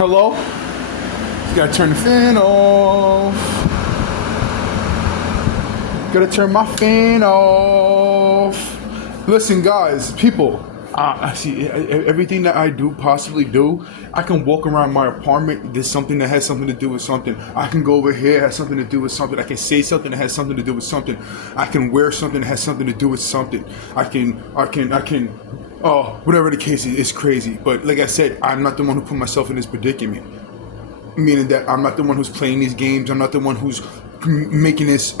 Hello? Gotta turn the fan off. Gotta turn my fan off. Listen, guys, people. I see everything that I do possibly do. I can walk around my apartment. There's something that has something to do with something. I can go over here, has something to do with something. I can say something that has something to do with something. I can wear something that has something to do with something. I can. Oh, whatever the case is, it's crazy. But like I said, I'm not the one who put myself in this predicament. Meaning that I'm not the one who's playing these games. I'm not the one who's making this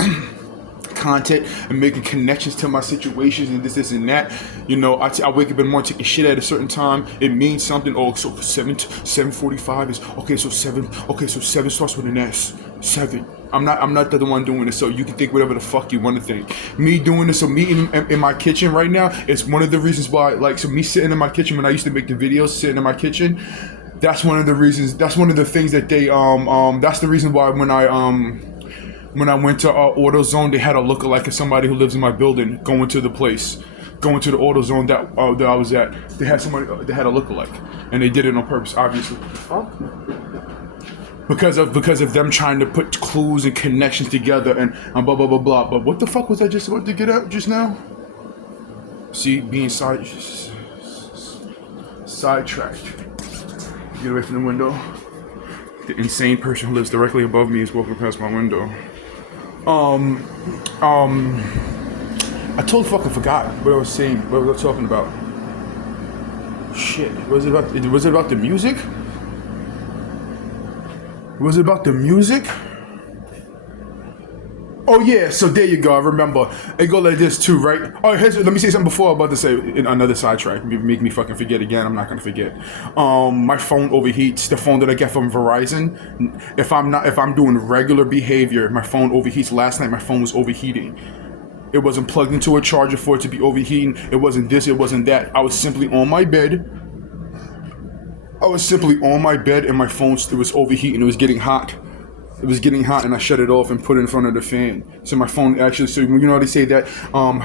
content and making connections to my situations and this and that. You know, I wake up in the morning, take a shit at a certain time. It means something. Oh, so 7:45 is okay. So 7. Okay, so 7 starts with an S. 7. I'm not the one doing this. So you can think whatever the fuck you want to think. Me doing this, so me in my kitchen right now is one of the reasons why. Like, so me sitting in my kitchen when I used to make the videos, sitting in my kitchen. That's one of the reasons. That's one of the things that they That's the reason why when I went to AutoZone, they had a lookalike of somebody who lives in my building going to the place, going to the AutoZone that I was at. They had somebody. They had a lookalike, and they did it on purpose, obviously. Because of them trying to put clues and connections together and blah blah blah blah. But what the fuck was I just about to get at just now? See, being sidetracked. Get away from the window. The insane person who lives directly above me is walking past my window. I totally fucking forgot what I was saying. What was I talking about? Shit. Was it about the music? Was it about the music? Oh yeah, so there you go. I remember. It go like this too, right? Oh, let me say something before I'm about to say in another sidetrack. Make me fucking forget again. I'm not gonna forget. My phone overheats. The phone that I get from Verizon. If I'm doing regular behavior, my phone overheats. Last night my phone was overheating. It wasn't plugged into a charger for it to be overheating. It wasn't this. It wasn't that. I was simply on my bed. And my phone was overheating. It was getting hot. And I shut it off and put it in front of the fan. So my phone actually, so you know how they say that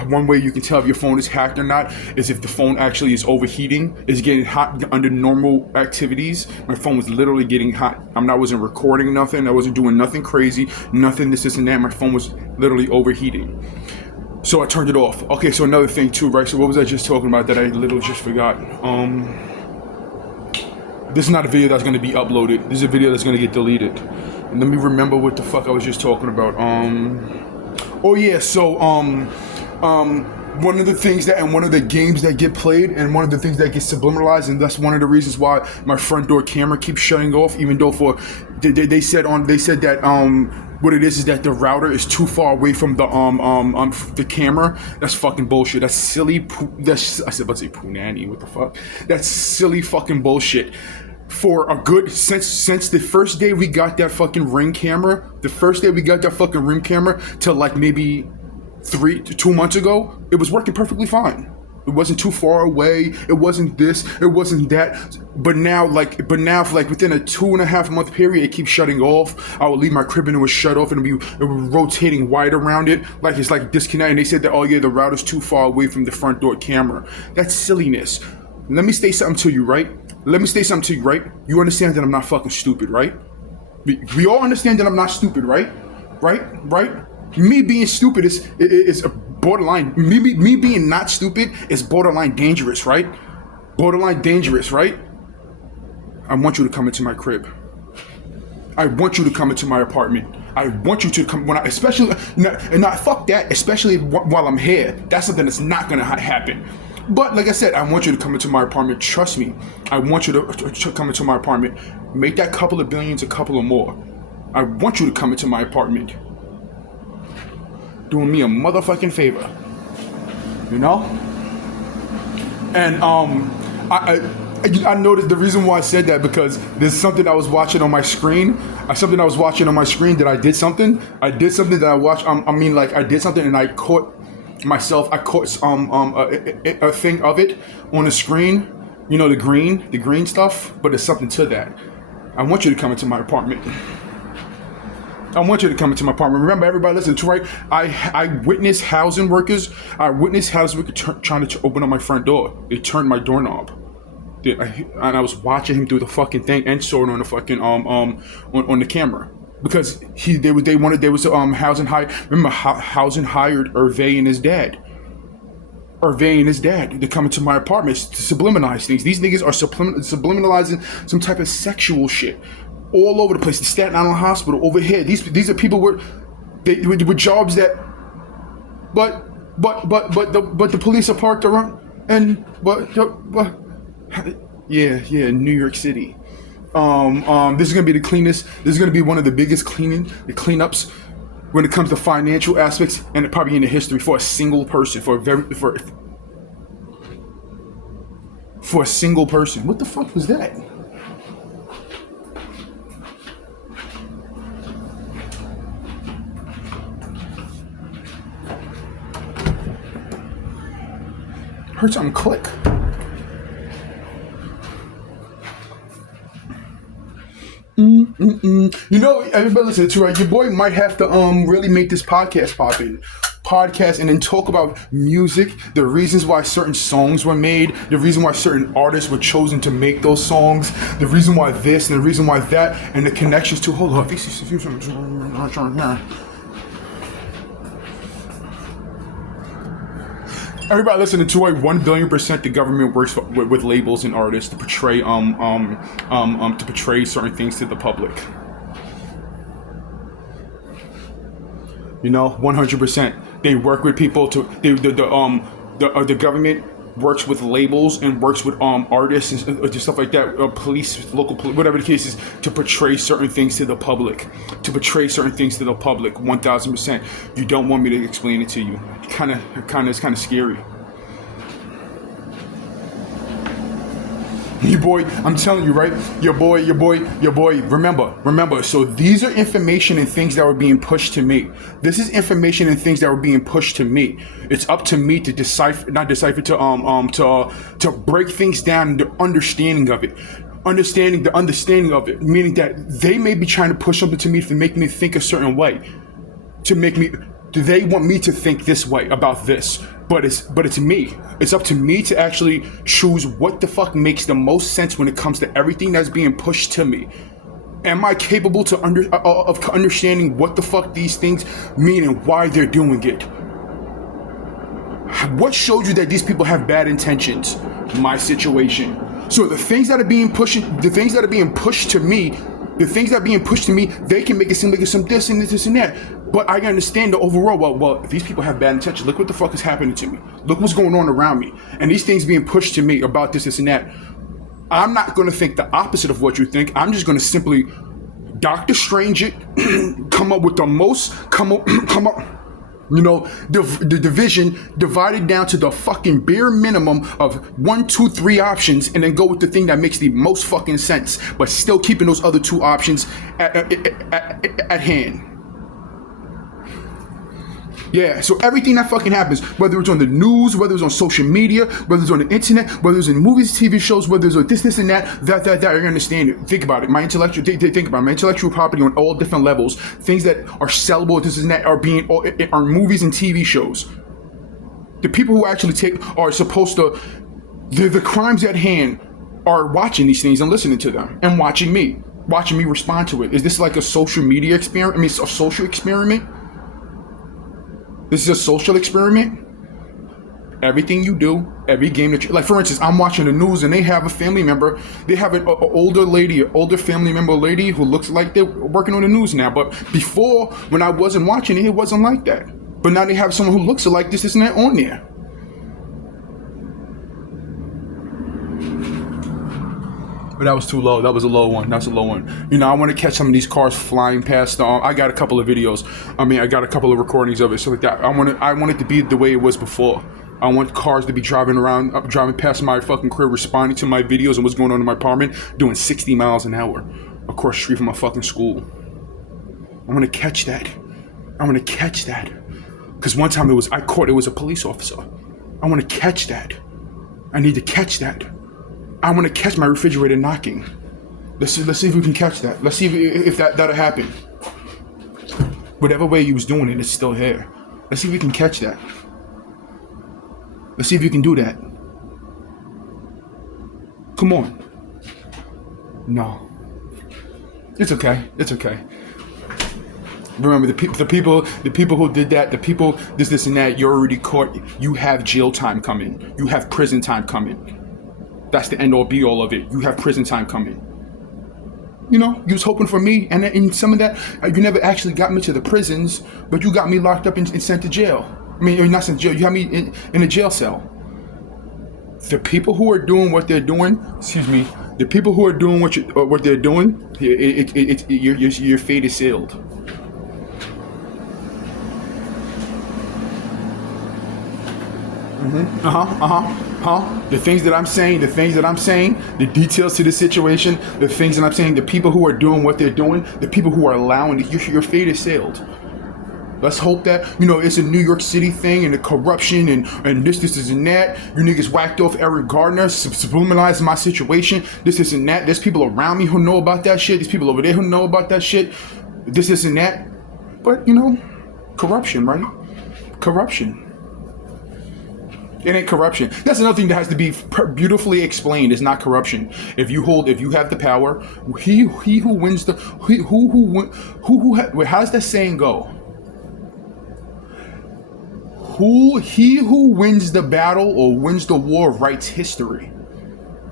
one way you can tell if your phone is hacked or not is if the phone actually is overheating, is getting hot under normal activities. My phone was literally getting hot. I wasn't recording nothing. I wasn't doing nothing crazy, nothing this and that. My phone was literally overheating. So I turned it off. Okay, so another thing too, right? So what was I just talking about that I literally just forgot? This is not a video that's going to be uploaded. This is a video that's going to get deleted. Let me remember what the fuck I was just talking about. Oh yeah, so one of the things that, and one of the games that get played, and one of the things that gets subliminalized, and that's one of the reasons why my front door camera keeps shutting off, even though they said that what it is that the router is too far away from the camera. That's fucking bullshit. That's silly. I said about to say poo nanny. What the fuck? That's silly fucking bullshit. For a good since the first day we got that fucking Ring camera, to like maybe 2 months ago, it was working perfectly fine. It wasn't too far away. It wasn't this. It wasn't that. But now, within a 2.5 month period, it keeps shutting off. I would leave my crib and it was shut off, and it was rotating wide around it, like it's like disconnected. And they said that, oh yeah, the router's too far away from the front door camera. That's silliness. Let me say something to you, right? You understand that I'm not fucking stupid, right? We all understand that I'm not stupid, right? Right? Me being stupid is a borderline. Me being not stupid is borderline dangerous, right? I want you to come into my crib. I want you to come into my apartment. I want you to come especially while I'm here. That's something that's not gonna happen. But like I said, I want you to come into my apartment. Trust me. I want you to come into my apartment. Make that couple of billions a couple of more. I want you to come into my apartment. Doing me a motherfucking favor. You know? And I noticed the reason why I said that because there's something I was watching on my screen. That I did something. I did something that I watched. I did something and I caught myself. I caught a thing of it on the screen. You know, the green stuff. But there's something to that. I want you to come into my apartment. Remember, everybody listen to, right? I witnessed housing workers trying to open up my front door. They turned my doorknob. And I was watching him do the fucking thing and saw it on the fucking on the camera because they wanted there was Housing high. Remember Housing hired Hervé and his dad. Hervé and his dad to come into my apartment to subliminalize things. These niggas are subliminalizing some type of sexual shit all over the place. The Staten Island Hospital over here. These are people with jobs that, but the police are parked around and yeah, New York City. This is gonna be the cleanest. This is gonna be one of the biggest cleanups when it comes to financial aspects, and probably in the history for a single person, for a single person. What the fuck was that? Heard something click. You know, everybody listen to right. Your boy might have to really make this podcast podcast and then talk about music, the reasons why certain songs were made, the reason why certain artists were chosen to make those songs, the reason why this and the reason why that, and the connections to. Hold on, everybody listening to 1,000,000,000% the government works with labels and artists to portray certain things to the public. You know, 100%. They work with people to the government works with labels and works with artists and stuff like that, police, local police, whatever the case is, to portray certain things to the public. 1,000%. You don't want me to explain it to you. It's kind of scary. Your boy, I'm telling you, right? Your boy. Remember. So these are information and things that were being pushed to me. This is information and things that were being pushed to me. It's up to me to to break things down into understanding of it. Understanding of it, meaning that they may be trying to push something to me to make me think a certain way. They want me to think this way about this. But it's me. It's up to me to actually choose what the fuck makes the most sense when it comes to everything that's being pushed to me. Am I capable of understanding what the fuck these things mean and why they're doing it? What showed you that these people have bad intentions? My situation. So the things that are being pushed to me, they can make it seem like it's some this and this and that. But I understand the overall, well, if these people have bad intentions, look what the fuck is happening to me. Look what's going on around me. And these things being pushed to me about this and that. I'm not going to think the opposite of what you think. I'm just going to simply Doctor Strange it, come up, you know, the division divided down to the fucking bare minimum of 1, 2, 3 options, and then go with the thing that makes the most fucking sense, but still keeping those other 2 options at hand. Yeah, so everything that fucking happens, whether it's on the news, whether it's on social media, whether it's on the internet, whether it's in movies, TV shows, whether it's on this and that, you're gonna understand it. Think about it. My intellectual property on all different levels, things that are sellable, this and that, are movies and TV shows. The people who actually are supposed to, the crimes at hand are watching these things and listening to them and watching me respond to it. Is this like a social media experiment? A social experiment? This is a social experiment. Everything you do, every game that you, like for instance, I'm watching the news and they have a family member, they have an older family member lady who looks like they're working on the news now. But before, when I wasn't watching it, it wasn't like that. But now they have someone who looks like this and that on there. But that was too low. That was a low one. That's a low one. You know, I want to catch some of these cars flying past. I got a couple of videos. I got a couple of recordings of it, so like that. I want it to be the way it was before. I want cars to be driving past my fucking crib, responding to my videos and what's going on in my apartment, doing 60 miles an hour across the street from my fucking school. I want to catch that. Because one time it was a police officer. I want to catch that. I need to catch that. I want to catch my refrigerator knocking. Let's see if we can catch that. Let's see if that'll happen. Whatever way he was doing it, it's still here. Let's see if we can catch that. Let's see if you can do that. Come on. No. It's okay. It's okay. Remember, the people who did that, the people, this, and that, you're already caught. You have jail time coming. You have prison time coming. That's the end all be all of it. You have prison time coming. You know, you was hoping for me, and in some of that, you never actually got me to the prisons, but you got me locked up and sent to jail. I mean, you're not sent to jail. You had me in a jail cell. The people who are doing what they're doing, excuse me, the people who are doing what they're doing, your fate is sealed. The things that I'm saying, the details to the situation, the things that I'm saying, the people who are doing what they're doing, the people who are allowing it, your fate is sealed. Let's hope that, you know, it's a New York City thing and the corruption and this and that. You niggas whacked off Eric Gardner, subliminalized my situation, this and that. There's people around me who know about that shit. There's people over there who know about that shit. This and that. But, you know, corruption, right? Corruption. It ain't corruption. That's another thing that has to be beautifully explained. It's not corruption. If you have the power, he who wins the how does that saying go? He who wins the battle or wins the war writes history.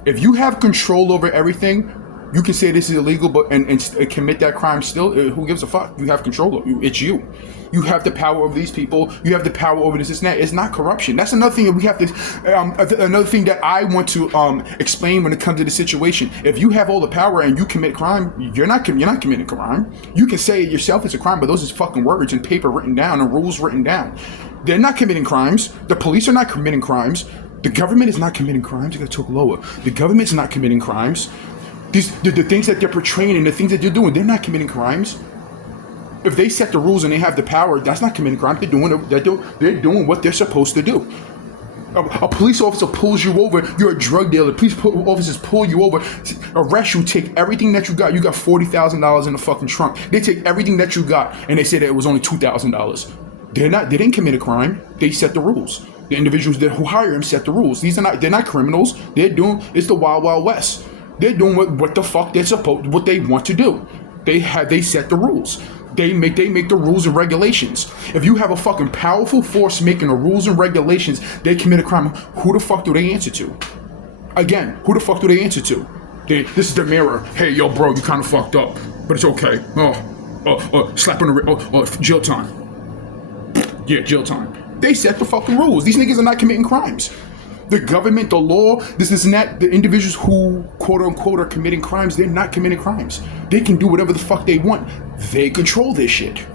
If you have control over everything, you can say this is illegal, but and commit that crime still. Who gives a fuck? You have control over it. It's you. You have the power over these people. You have the power over this and that. It's not corruption. That's another thing that we have to. Another thing that I want to explain when it comes to the situation. If you have all the power and you commit crime, you're not committing crime. You can say it yourself it's a crime, but those is fucking words and paper written down and rules written down. They're not committing crimes. The police are not committing crimes. The government is not committing crimes. You gotta talk lower. The government's not committing crimes. The things that they're portraying and the things that they're doing, they're not committing crimes. If they set the rules and they have the power, that's not committing crime. They're doing what they're supposed to do. A police officer pulls you over, you're a drug dealer. Police officers pull you over, arrest you, take everything that you got. You got $40,000 in the fucking trunk. They take everything that you got and they say that it was only $2,000. They didn't commit a crime. They set the rules. The individuals who hire them set the rules. They're not criminals. It's the Wild Wild West. They're doing what the fuck what they want to do. They set the rules. They make the rules and regulations. If you have a fucking powerful force making the rules and regulations, they commit a crime. Who the fuck do they answer to? Again, who the fuck do they answer to? This is the mirror. Hey, yo, bro, you kind of fucked up, but it's okay. Slap on the wrist. Jail time. Yeah, jail time. They set the fucking rules. These niggas are not committing crimes. The government, the law, this and that, the individuals who, quote unquote, are committing crimes, they're not committing crimes. They can do whatever the fuck they want. They control this shit.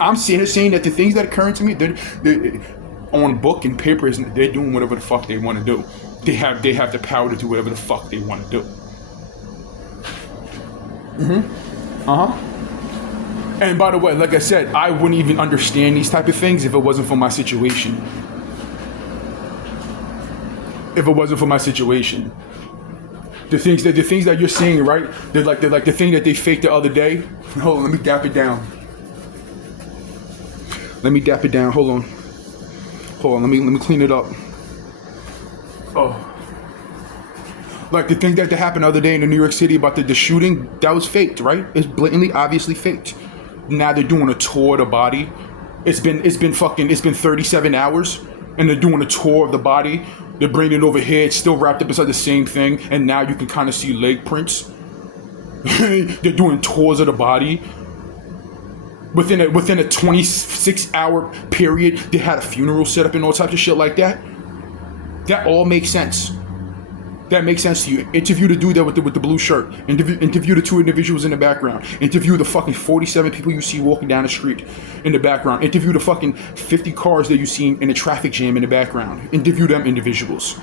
I'm saying that the things that occur to me, they're on book and paper, they're doing whatever the fuck they want to do. They have the power to do whatever the fuck they want to do. And by the way, like I said, I wouldn't even understand these type of things if it wasn't for my situation. The things that you're saying, right? They're like the thing that they faked the other day. Hold on, let me dap it down. Hold on. Let me clean it up. Oh. Like the thing that happened the other day in New York City about the shooting, that was faked, right? It's blatantly, obviously faked. Now they're doing a tour of the body. It's been 37 hours, and they're doing a tour of the body. They're bringing it over here. It's still wrapped up inside the same thing, and now you can kind of see leg prints. They're doing tours of the body. Within a 26-hour period, they had a funeral set up and all types of shit like that. That all makes sense. That makes sense to you. Interview the dude there with the blue shirt. Interview the two individuals in the background. Interview the fucking 47 people you see walking down the street in the background. Interview the fucking 50 cars that you see in a traffic jam in the background. Interview them individuals.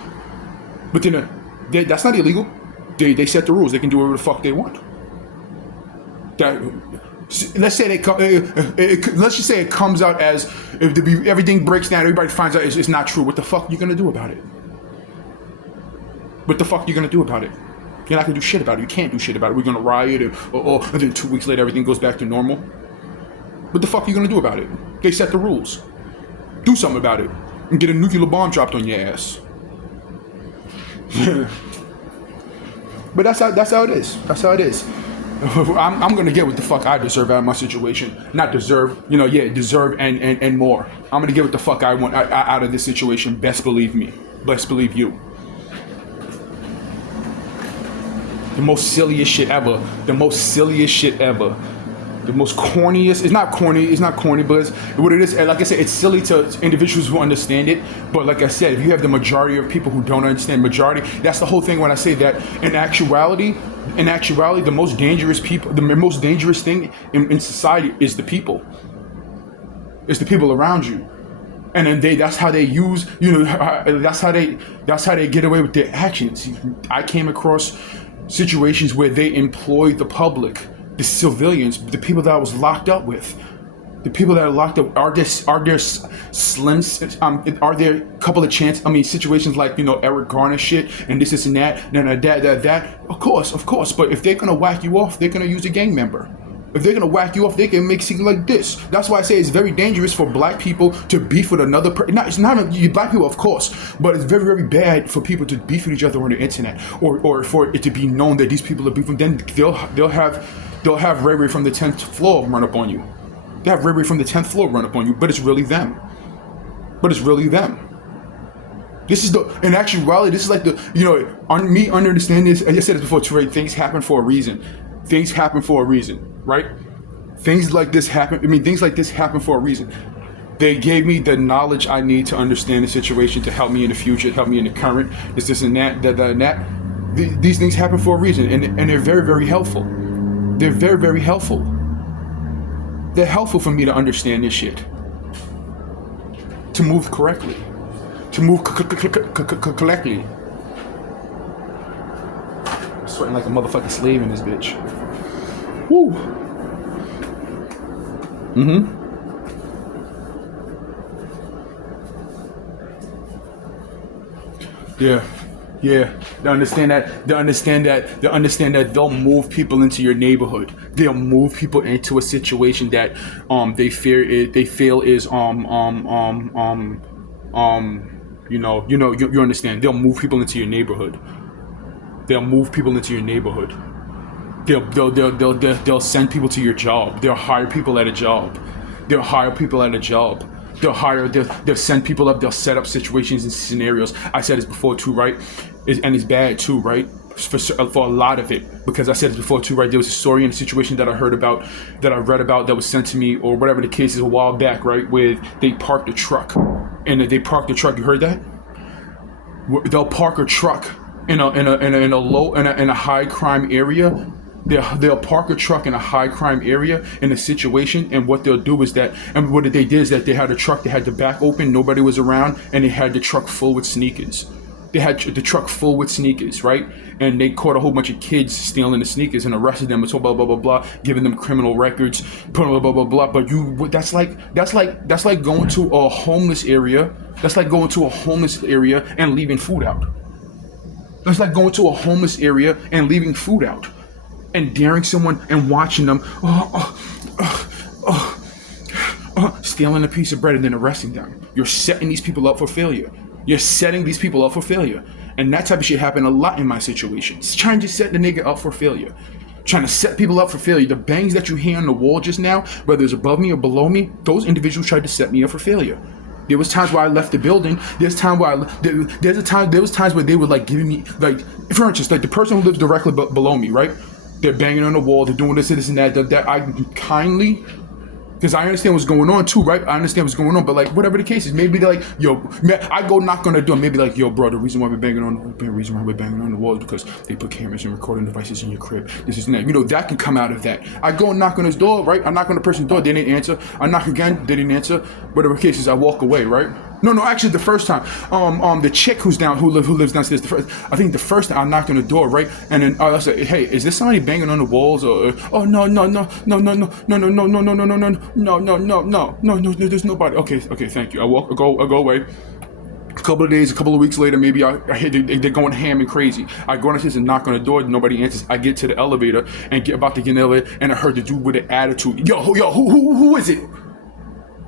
But then that's not illegal. They set the rules. They can do whatever the fuck they want. Let's just say it comes out as if everything breaks down. Everybody finds out it's not true. What the fuck are you gonna do about it? What the fuck are you gonna do about it? You're not gonna do shit about it. You can't do shit about it. We're gonna riot, and then 2 weeks later everything goes back to normal. What the fuck are you gonna do about it? They set the rules. Do something about it, and get a nuclear bomb dropped on your ass. But that's how it is. That's how it is. I'm gonna get what the fuck I deserve out of my situation. Not deserve, deserve and more. I'm gonna get what the fuck I want out of this situation. Best believe me. Best believe you. The most silliest shit ever. The most silliest shit ever. The most corniest. It's not corny, but it's what it is. Like I said, it's silly to individuals who understand it. But like I said, if you have the majority of people who don't understand that's the whole thing when I say that in actuality, the most dangerous people, the most dangerous thing in society is the people. It's the people around you. And then that's how they use, that's how they get away with their actions. I came across situations where they employ the public, the civilians, the people that I was locked up with. The people that are locked up, are there couple of situations like, Eric Garner shit and this and that, that. Of course. But if they're gonna whack you off, they're gonna use a gang member. If they're gonna whack you off, they can make things like this. That's why I say it's very dangerous for black people to beef with another person. It's not you black people, of course, but it's very, very bad for people to beef with each other on the internet, or for it to be known that these people are beefing. Then they'll have Ray Ray from the 10th floor run up on you. They have Ray Ray from the 10th floor run up on you, but it's really them. In actuality, this is like on me understanding this. I said this before, Trey, things happen for a reason. Right? Things like this happen for a reason. They gave me the knowledge I need to understand the situation, to help me in the future, help me in the current, this and that. These things happen for a reason, and they're very, very helpful. They're very, very helpful. They're helpful for me to understand this shit. To move correctly. To move correctly. I'm sweating like a motherfucking slave in this bitch. Woo. Yeah. They understand that they'll move people into your neighborhood. They'll move people into a situation that they feel is you understand. They'll move people into your neighborhood. They'll send people to your job. They'll hire people at a job. They'll send people up. They'll set up situations and scenarios. I said this before too, right? And it's bad too, right? For a lot of it, because I said this before too, right? There was a story and a situation that I read about, that was sent to me, or whatever the case is, a while back, right? Where they parked a truck, and they parked the truck. You heard that? They'll park a truck in a high crime area. They'll park a truck in a high crime area in a situation, and what they'll do is that, and what they did is that they had a truck, they had the back open, nobody was around, and they had the truck full with sneakers. Right? And they caught a whole bunch of kids stealing the sneakers and arrested them and so blah blah blah blah, giving them criminal records, blah blah blah blah. But that's like going to a homeless area. That's like going to a homeless area and leaving food out. That's like going to a homeless area and leaving food out, and daring someone and watching them stealing a piece of bread and then arresting them. You're setting these people up for failure. And that type of shit happened a lot in my situation. It's trying to set the nigga up for failure. Trying to set people up for failure. The bangs that you hear on the wall just now, whether it's above me or below me, those individuals tried to set me up for failure. There was times where I left the building. There was times where they were like giving me, like, for instance, like the person who lives directly below me, right? They're banging on the wall. They're doing this and that I kindly, because I understand what's going on too, right? I understand what's going on, but like whatever the case is, maybe they're like, yo, man, I go knock on the door, maybe like, yo, bro, the reason why we're banging on the wall is because they put cameras and recording devices in your crib. This is that. That can come out of that. I go and knock on his door, right? I knock on the person's door, they didn't answer. I knock again, they didn't answer. Whatever the case is, I walk away, right? No, actually the first time, the chick who lives downstairs, I think the first time I knocked on the door, right? And then I said, hey, is this somebody banging on the walls? Or no, there's nobody. Okay, thank you. I go away. A couple of weeks later, maybe I hear they're going ham and crazy. I go downstairs and knock on the door, nobody answers. I get to the elevator and about to get in the elevator, and I heard the dude with an attitude. Yo, who is it?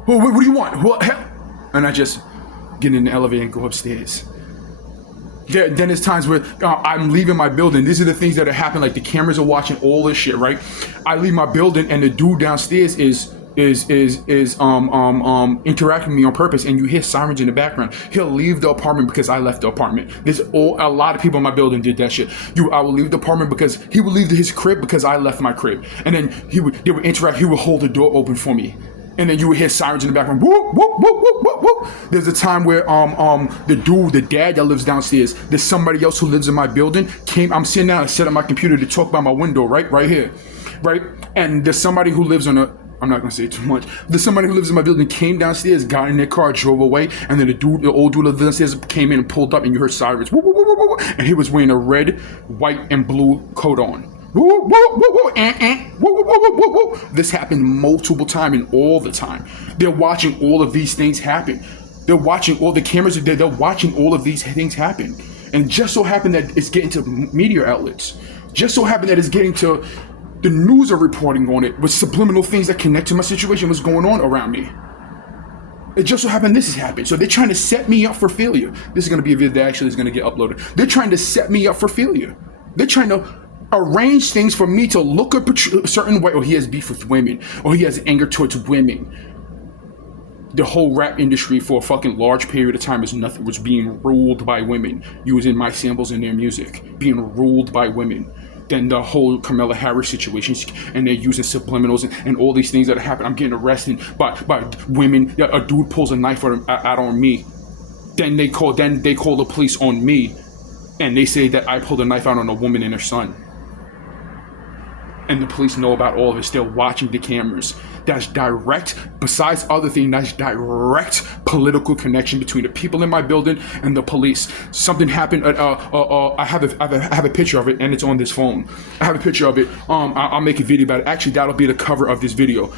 What do you want? What? And I just get in the elevator and go upstairs. Then there's times where I'm leaving my building. These are the things that are happening. Like the cameras are watching all this shit, right? I leave my building and the dude downstairs is interacting with me on purpose, and you hear sirens in the background. He'll leave the apartment because I left the apartment. A lot of people in my building did that shit. I would leave the apartment because he would leave his crib because I left my crib, and then they would interact. He would hold the door open for me. And then you would hear sirens in the background. Whoop, whoop, whoop, whoop, whoop, whoop. There's a time where the dad that lives downstairs, there's somebody else who lives in my building, I'm sitting down and set up my computer to talk by my window, right here. Right? And there's somebody who lives I'm not gonna say too much. There's somebody who lives in my building, came downstairs, got in their car, drove away, and then the old dude that lives downstairs came in and pulled up, and you heard sirens. Whoop, whoop, whoop, whoop, whoop. And he was wearing a red, white, and blue coat on. This happened multiple times and all the time. They're watching all of these things happen. They're watching all the cameras. They're watching all of these things happen. And just so happened that it's getting to media outlets. Just so happened that it's getting to the news are reporting on it with subliminal things that connect to my situation, what's going on around me. It just so happened this has happened. So they're trying to set me up for failure. This is going to be a video that actually is going to get uploaded. They're trying to set me up for failure. They're trying to arrange things for me to look a certain way, or he has beef with women, or he has anger towards women. The whole rap industry for a fucking large period of time was being ruled by women, using my samples in their music, being ruled by women. Then the whole Kamala Harris situation, and they're using subliminals and all these things that happen. I'm getting arrested by women. A dude pulls a knife out on me. Then they call the police on me, and they say that I pulled a knife out on a woman and her son. And the police know about all of this. They're watching the cameras. That's direct, besides other things, that's direct political connection between the people in my building and the police. Something happened. I have a picture of it, and it's on this phone. I have a picture of it. I'll make a video about it. Actually, that'll be the cover of this video.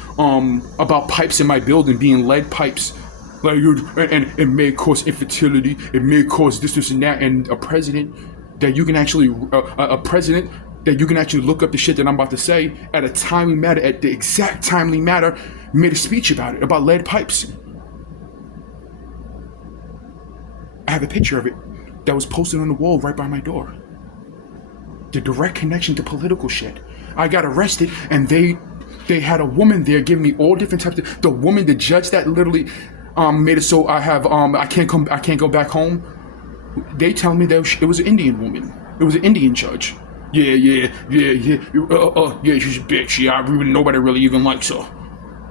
About pipes in my building being lead pipes. Like, and it may cause infertility. It may cause this, and that. And a president that you can actually, that you can actually look up the shit that I'm about to say at a timely matter, at the exact timely matter, made a speech about it, about lead pipes. I have a picture of it that was posted on the wall right by my door. The direct connection to political shit. I got arrested, and they had a woman there giving me all different types of, the woman, the judge that literally made it so I can't go back home. They tell me that it was an Indian woman. It was an Indian judge. Yeah, she's a bitch. Yeah, nobody really even likes her.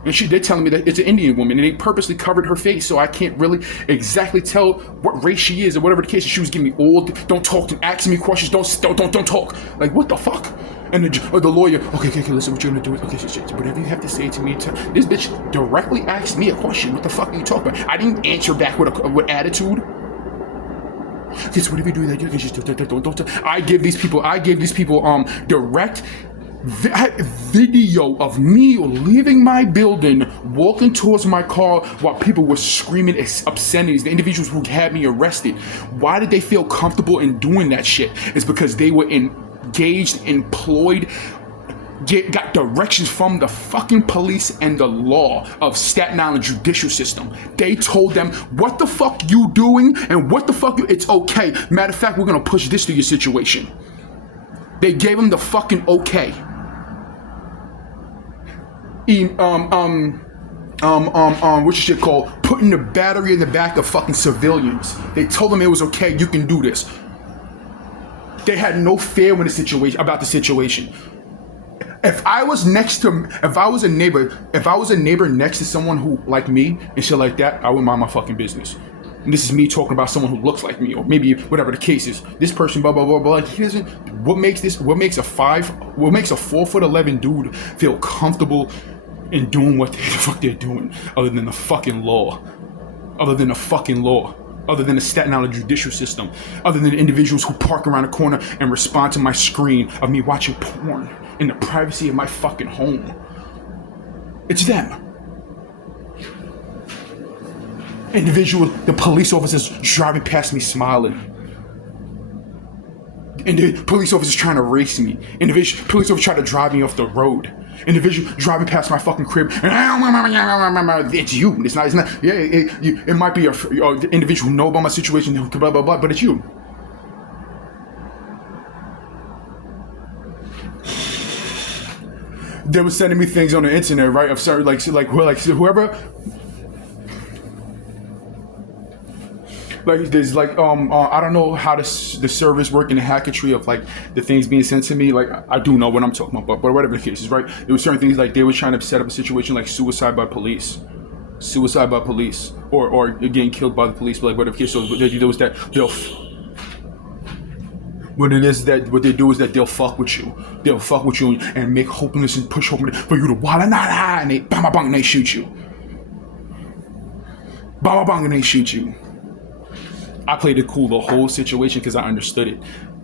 And they're telling me that it's an Indian woman, and they purposely covered her face, so I can't really exactly tell what race she is or whatever the case. She was giving me don't talk, asking me questions, don't talk. Like, what the fuck? And the lawyer, okay, listen, what you're gonna do is, okay, whatever you have to say to me. This bitch directly asked me a question. What the fuck are you talking about? I didn't answer back with attitude. Yes, whatever you do that, you can just don't. I give these people direct video of me leaving my building, walking towards my car while people were screaming obscenities. The individuals who had me arrested. Why did they feel comfortable in doing that shit? It's because they were engaged, employed, got directions from the fucking police and the law of Staten Island judicial system. They told them, what the fuck you doing, and what the fuck it's okay. Matter of fact, we're gonna push this to your situation. They gave them the fucking okay. What's your shit called? Putting the battery in the back of fucking civilians. They told them it was okay, you can do this. They had no fear about the situation. If I was a neighbor next to someone who like me and shit like that, I wouldn't mind my fucking business. And this is me talking about someone who looks like me, or maybe whatever the case is. This person, blah blah blah blah. He doesn't. What makes a 4'11" dude feel comfortable in doing what the fuck they're doing, other than the fucking law, other than the Staten Island judicial system, other than the individuals who park around the corner and respond to my screen of me watching porn in the privacy of my fucking home. It's them. Individuals, the police officers driving past me smiling. And the police officers trying to race me. Police officers trying to drive me off the road. Individual driving past my fucking crib. It's you. It's not. Yeah, it might be a individual who know about my situation. Blah blah blah. But it's you. they were sending me things on the internet, right? Of certain whoever. Like there's I don't know how the service work in the hacketry of like the things being sent to me. Like I do know what I'm talking about, but whatever the case is, right? There were certain ththings like they were trying to set up a situation like suicide by police, or getting killed by the police, but like whatever the case. So what they do is that what they do is that they'll fuck with you. They'll fuck with you and make hopeless and push hope for you to walla nada, and they bang bang and they shoot you. Bang bang and they shoot you. I played it cool the whole situation because I understood it.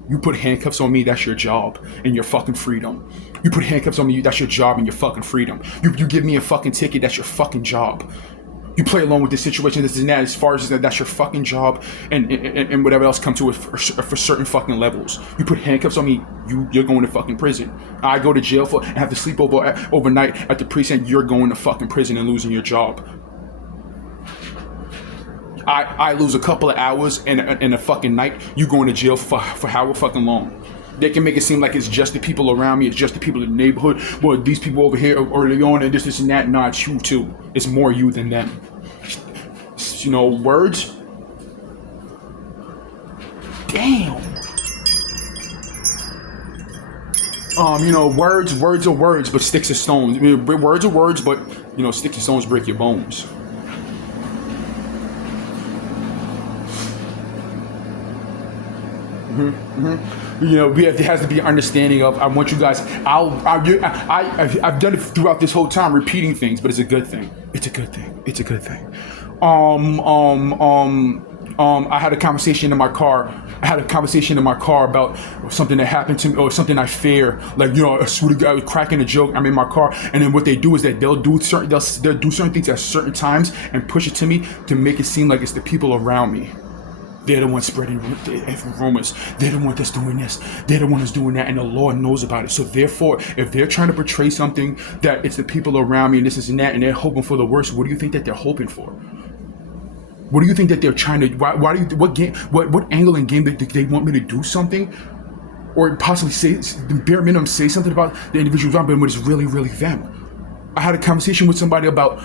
You put handcuffs on me, that's your job and your fucking freedom. You put handcuffs on me, that's your job and your fucking freedom. You give me a fucking ticket, that's your fucking job. You play along with this situation, this and that, as far as that's your fucking job, and whatever else come to it for certain fucking levels. You put handcuffs on me, you're going to fucking prison. I go to jail and have to sleep overnight at the precinct, you're going to fucking prison and losing your job. I lose a couple of hours in a fucking night, you going to jail for how fucking long? They can make it seem like it's just the people around me, it's just the people in the neighborhood. Well, these people over here early on and this and that. Nah, it's you too. It's more you than them. You know, words. Damn. You know, words are words, but sticks are stones. I mean, words are words, but you know, sticks and stones break your bones. You know, there has to be an understanding of. I want you guys. I've done it throughout this whole time, repeating things, but it's a good thing. It's a good thing. It's a good thing. I had a conversation in my car. About something that happened to me or something I fear. Like, you know, I swear to God, I was cracking a joke. I'm in my car, and then what they do is that they'll do certain things at certain times and push it to me to make it seem like it's the people around me. They're the ones spreading rumors. They're the ones that's doing this. They're the ones that's doing that, and the Lord knows about it. So therefore, if they're trying to portray something that it's the people around me and this and that, and they're hoping for the worst, what do you think that they're hoping for? What do you think that they're trying to? What angle and game that they want me to do something, or possibly say the bare minimum say something about the individuals around me, but it's really them. I had a conversation with somebody about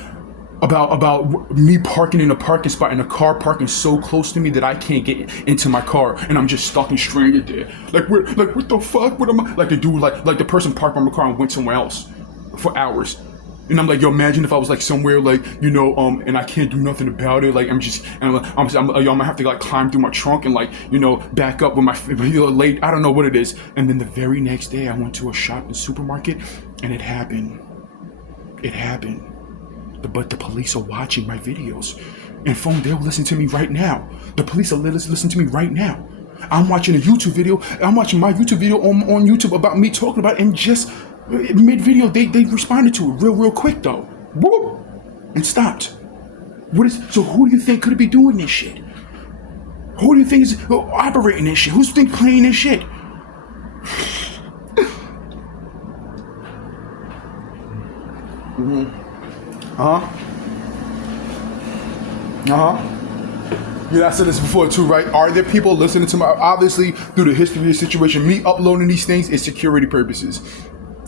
me parking in a parking spot and a car parking so close to me that I can't get into my car and I'm just stuck and stranded there. What the fuck? What am I? Like the dude, like the person parked by my car and went somewhere else for hours. And I'm like, yo, imagine if I was like somewhere like, you know, and I can't do nothing about it. Like I'm gonna have to like climb through my trunk and like, you know, back up with my late. I don't know what it is. And then the very next day I went to a shopping supermarket and it happened. But the police are watching my videos. And phone, they'll listen to me right now. The police are listening to me right now. I'm watching a YouTube video. I'm watching my YouTube video on YouTube about me talking about it, and just mid-video, they responded to it real quick though. Whoop! And stopped. So who do you think could be doing this shit? Who do you think is operating this shit? Who's think playing this shit? Yeah, I said this before too, right? Are there people listening to my, obviously through the history of the situation, me uploading these things is security purposes.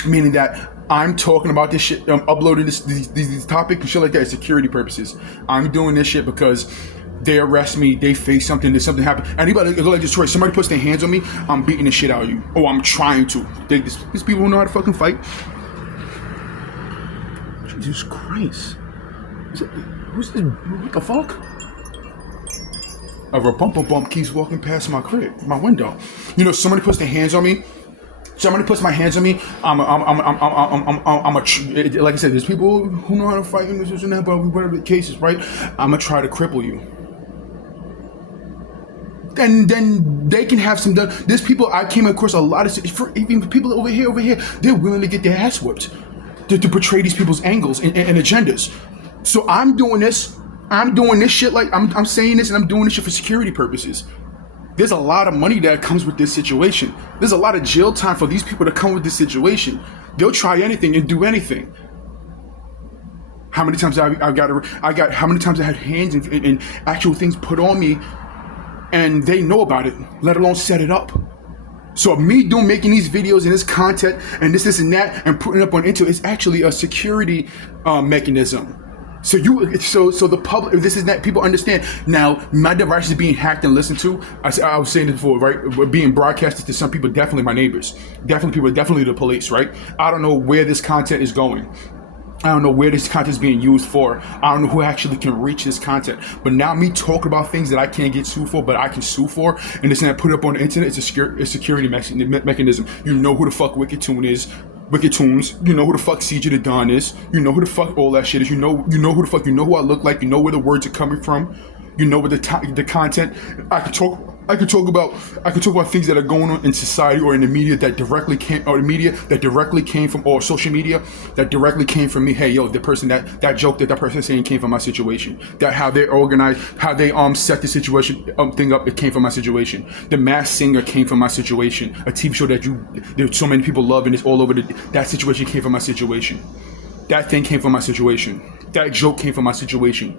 Meaning that I'm talking about this shit, I'm uploading these topics and shit like that, security purposes. I'm doing this shit because they arrest me, they face something, there's something happen. Anybody go like Detroit, somebody puts their hands on me, I'm beating the shit out of you. Oh, I'm trying to. These people don't know how to fucking fight. Jesus Christ. Who's this? What the fuck? A bump keeps walking past my crib, my window. You know, somebody puts their hands on me. Somebody puts my hands on me. I'm like I said, there's people who know how to fight and this and that, but whatever the case is, right? I'm gonna try to cripple you. And then they can have some done. There's people, I came across a lot of, for even people over here, they're willing to get their ass whipped to portray these people's angles and agendas. So I'm doing this shit, like I'm saying this and I'm doing this shit for security purposes. There's a lot of money that comes with this situation. There's a lot of jail time for these people to come with this situation. They'll try anything and do anything. How many times how many times I had hands and actual things put on me and they know about it, let alone set it up. So me making these videos and this content and this and that and putting it up on internet is actually a security mechanism. So the public, this is that people understand. Now my device is being hacked and listened to. I was saying it before, right? We're being broadcasted to some people, definitely my neighbors, definitely the police, right? I don't know where this content is going. I don't know where this content is being used for. I don't know who actually can reach this content. But now me talking about things that I can't get sued for, but I can sue for, and this and that, put it up on the internet, it's a security mechanism. You know who the fuck Wicked Tunes. You know who the fuck CJ the Don is. You know who the fuck all that shit is. You know who the fuck. You know who I look like. You know where the words are coming from. You know where the content. I could talk about things that are going on in society or in the media that directly came, from, or social media that directly came from me. Hey, yo, the person that joke that person saying came from my situation. That how they organized, how they set the situation thing up, it came from my situation. The Masked Singer came from my situation. A TV show that so many people love and it's all over that situation came from my situation. That thing came from my situation. That joke came from my situation.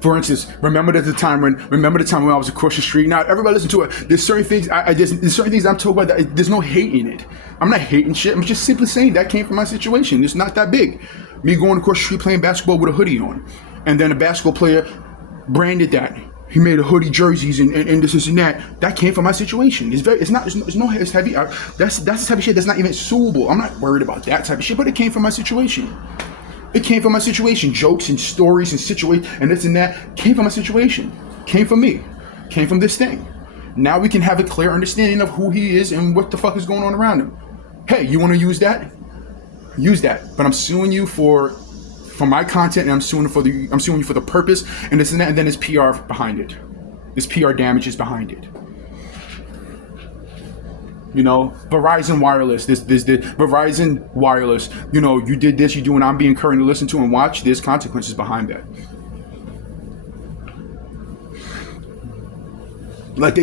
For instance, remember the time when I was across the street. Now everybody listen to it. There's certain things there's certain things I'm talking about that there's no hate in it. I'm not hating shit. I'm just simply saying that came from my situation. It's not that big. Me going across the street playing basketball with a hoodie on, and then a basketball player branded that. He made a hoodie jerseys and this and that. That came from my situation. It's heavy. That's the type of shit that's not even suable. I'm not worried about that type of shit, but it came from my situation. It came from my situation. Jokes and stories and situations and this and that came from my situation. Came from me. Came from this thing. Now we can have a clear understanding of who he is and what the fuck is going on around him. Hey, you want to use that? Use that. But I'm suing you for my content, and I'm suing you for the purpose and this and that, and then there's PR behind it. There's PR damages behind it. You know, Verizon Wireless, this the Verizon Wireless, you know, you did this, you do, and I'm being currently listened to and watch, there's consequences behind that. Like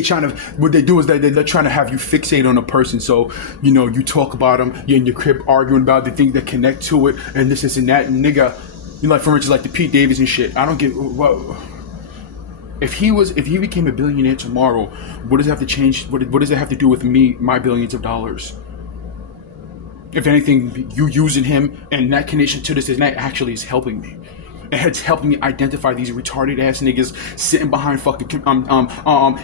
what they do is they're trying to have you fixate on a person. So, you know, you talk about them, you're in your crib arguing about the things that connect to it, and this and that, and nigga, you know, like for instance, like the Pete Davidson shit. I don't get, well, if he became a billionaire tomorrow, what does it have to change? What does it have to do with me, my billions of dollars? If anything, you using him and that connection to this and that actually is helping me. It's helping me identify these retarded ass niggas sitting behind fucking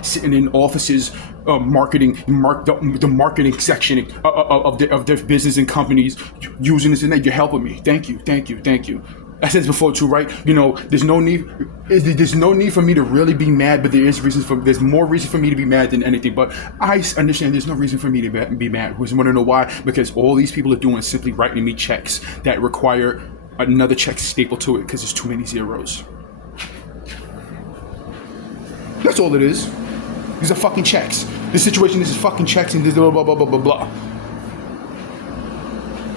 sitting in offices, the marketing section of their business and companies using this and that. You're helping me. Thank you. I said this before too, right? You know, there's no need for me to really be mad, but there's more reason for me to be mad than anything. But I understand there's no reason for me to be mad. We want to know why? Because all these people are doing is simply writing me checks that require another check stapled to it because there's too many zeros. That's all it is. These are fucking checks. This situation is fucking checks and this blah blah blah blah blah blah.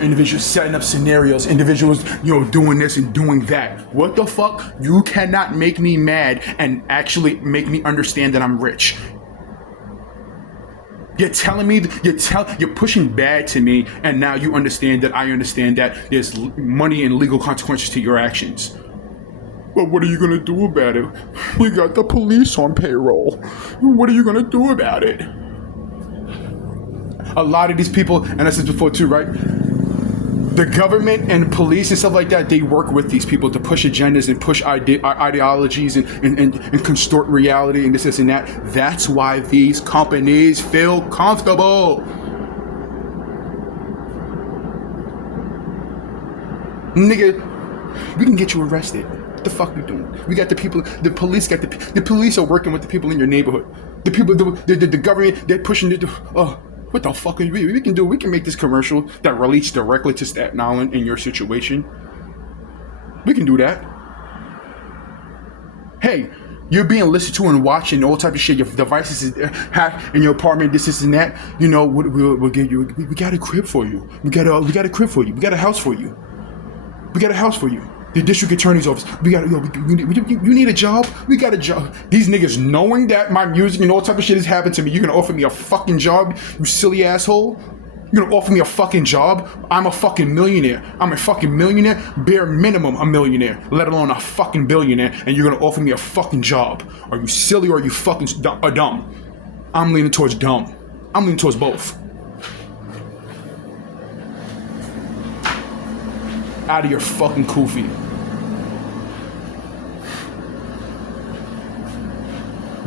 Individuals setting up scenarios, individuals, you know, doing this and doing that. What the fuck? You cannot make me mad and actually make me understand that I'm rich. You're telling me, you're pushing bad to me, and now you understand that I understand that there's money and legal consequences to your actions. But what are you gonna do about it? We got the police on payroll. What are you gonna do about it? A lot of these people, and I said before too, right? The government and police and stuff like that, they work with these people to push agendas and push ideologies and contort reality and this and that. That's why these companies feel comfortable. Nigga, we can get you arrested. What the fuck we doing? We got the people, the police are working with the people in your neighborhood. The people, the government, they're pushing it. What the fuck we can do? We can make this commercial that relates directly to Staten Island in your situation. We can do that. Hey, you're being listened to and watching all type of shit. Your devices is hacked in your apartment. This and that. You know, we'll give you. We got a crib for you. We got a crib for you. We got a house for you. We got a house for you. The district attorney's office. You need a job? We got a job. These niggas knowing that my music and all type of shit has happened to me. You're gonna offer me a fucking job, you silly asshole? You're gonna offer me a fucking job? I'm a fucking millionaire. I'm a fucking millionaire. Bare minimum a millionaire, let alone a fucking billionaire. And you're gonna offer me a fucking job? Are you silly or are you fucking dumb? I'm leaning towards dumb. I'm leaning towards both. Out of your fucking kufi.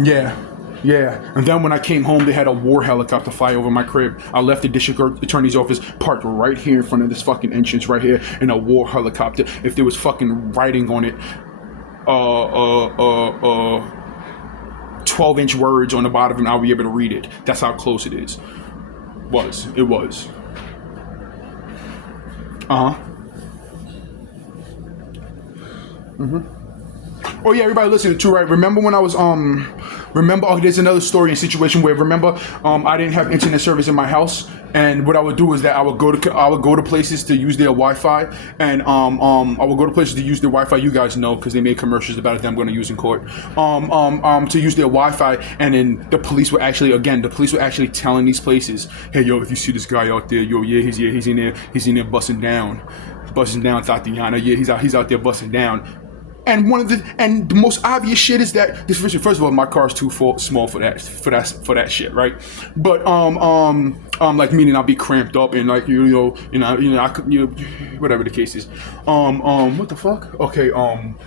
Yeah. And then when I came home, they had a war helicopter fly over my crib. I left the district attorney's office parked right here in front of this fucking entrance right here in a war helicopter. If there was fucking writing on it, 12-inch words on the bottom of it, I'll be able to read it. That's how close it is. It was. Oh yeah, everybody listening too, right? Remember when I was there's another story and situation where I didn't have internet service in my house, and what I would do is that I would go to places to use their Wi-Fi, and I would go to places to use their Wi-Fi. You guys know because they made commercials about it that I'm going to use in court. To use their Wi-Fi, and then the police were actually telling these places, hey yo, if you see this guy out there, yo, yeah, he's in there busting down Tatiana, yeah, he's out there busting down. And the most obvious shit is that this. First of all, my car's too small for that shit, right? But like meaning I'll be cramped up and like whatever the case is. What the fuck? Okay. I'm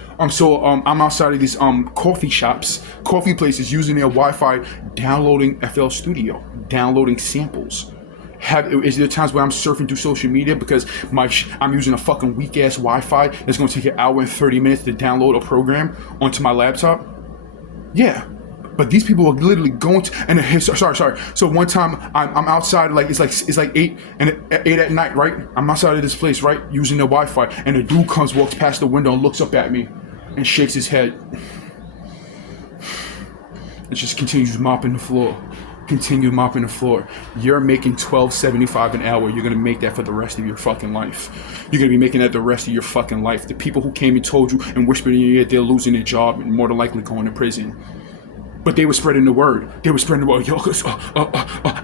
outside of these coffee places using their Wi-Fi, downloading FL Studio, downloading samples. Is there times where I'm surfing through social media because I'm using a fucking weak ass Wi-Fi that's going to take an hour and 30 minutes to download a program onto my laptop? Yeah, but these people are literally going to. And sorry. So one time I'm outside, like it's like 8 at night, right? I'm outside of this place, right, using the Wi-Fi, and a dude walks past the window and looks up at me and shakes his head. It just continues mopping the floor. You're making $12.75 an hour. You're gonna make that for the rest of your fucking life. You're gonna be making that the rest of your fucking life. The people who came and told you and whispered in your ear they're losing their job and more than likely going to prison. But they were spreading the word. Yo,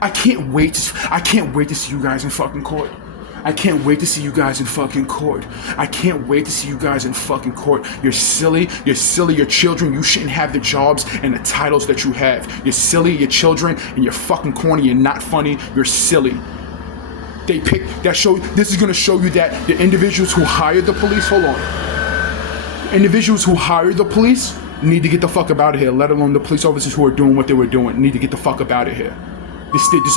I can't wait to see you guys in fucking court. You're silly, your children, you shouldn't have the jobs and the titles that you have. You're silly, your children, and you're fucking corny, you're not funny, you're silly. This is gonna show you that the individuals who hired the police, need to get the fuck up out of here, let alone the police officers who are doing what they were doing, need to get the fuck up out of here. This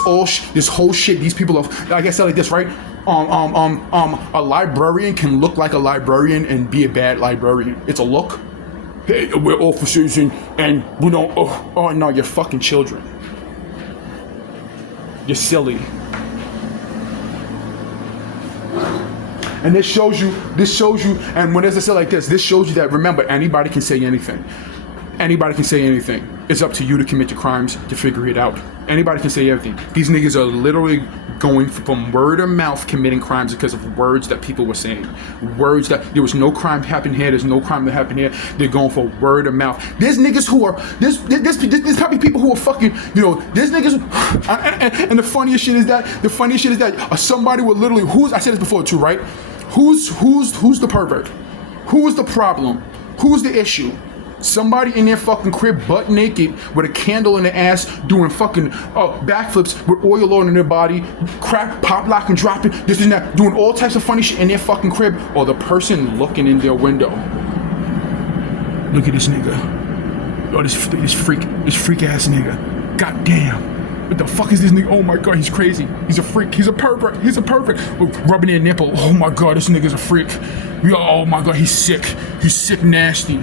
whole shit, these people are, like I said like this, right? A librarian can look like a librarian and be a bad librarian. It's a look. Hey, we're officers and we don't, oh no, you're fucking children. You're silly. And this shows you, and when I say like this shows you that, remember, anybody can say anything. It's up to you to commit the crimes, to figure it out. Anybody can say everything. These niggas are literally going from word of mouth committing crimes because of words that people were saying. Words that there was no crime happened here, there's no crime that happened here. They're going for word of mouth. There's niggas who are, there's probably people who are fucking, there's niggas, and the funniest shit is that somebody would literally, I said this before too, right? Who's the pervert? Who's the problem? Who's the issue? Somebody in their fucking crib butt naked with a candle in their ass doing fucking backflips with oil on their body, pop locking, dropping, this and that, doing all types of funny shit in their fucking crib, or the person looking in their window. Look at this nigga. Oh, this freak ass nigga. God damn. What the fuck is this nigga? Oh my god, he's crazy. He's a freak. He's a pervert. Rubbing their nipple. Oh my god, this nigga's a freak. Oh my god, he's sick. He's sick, nasty.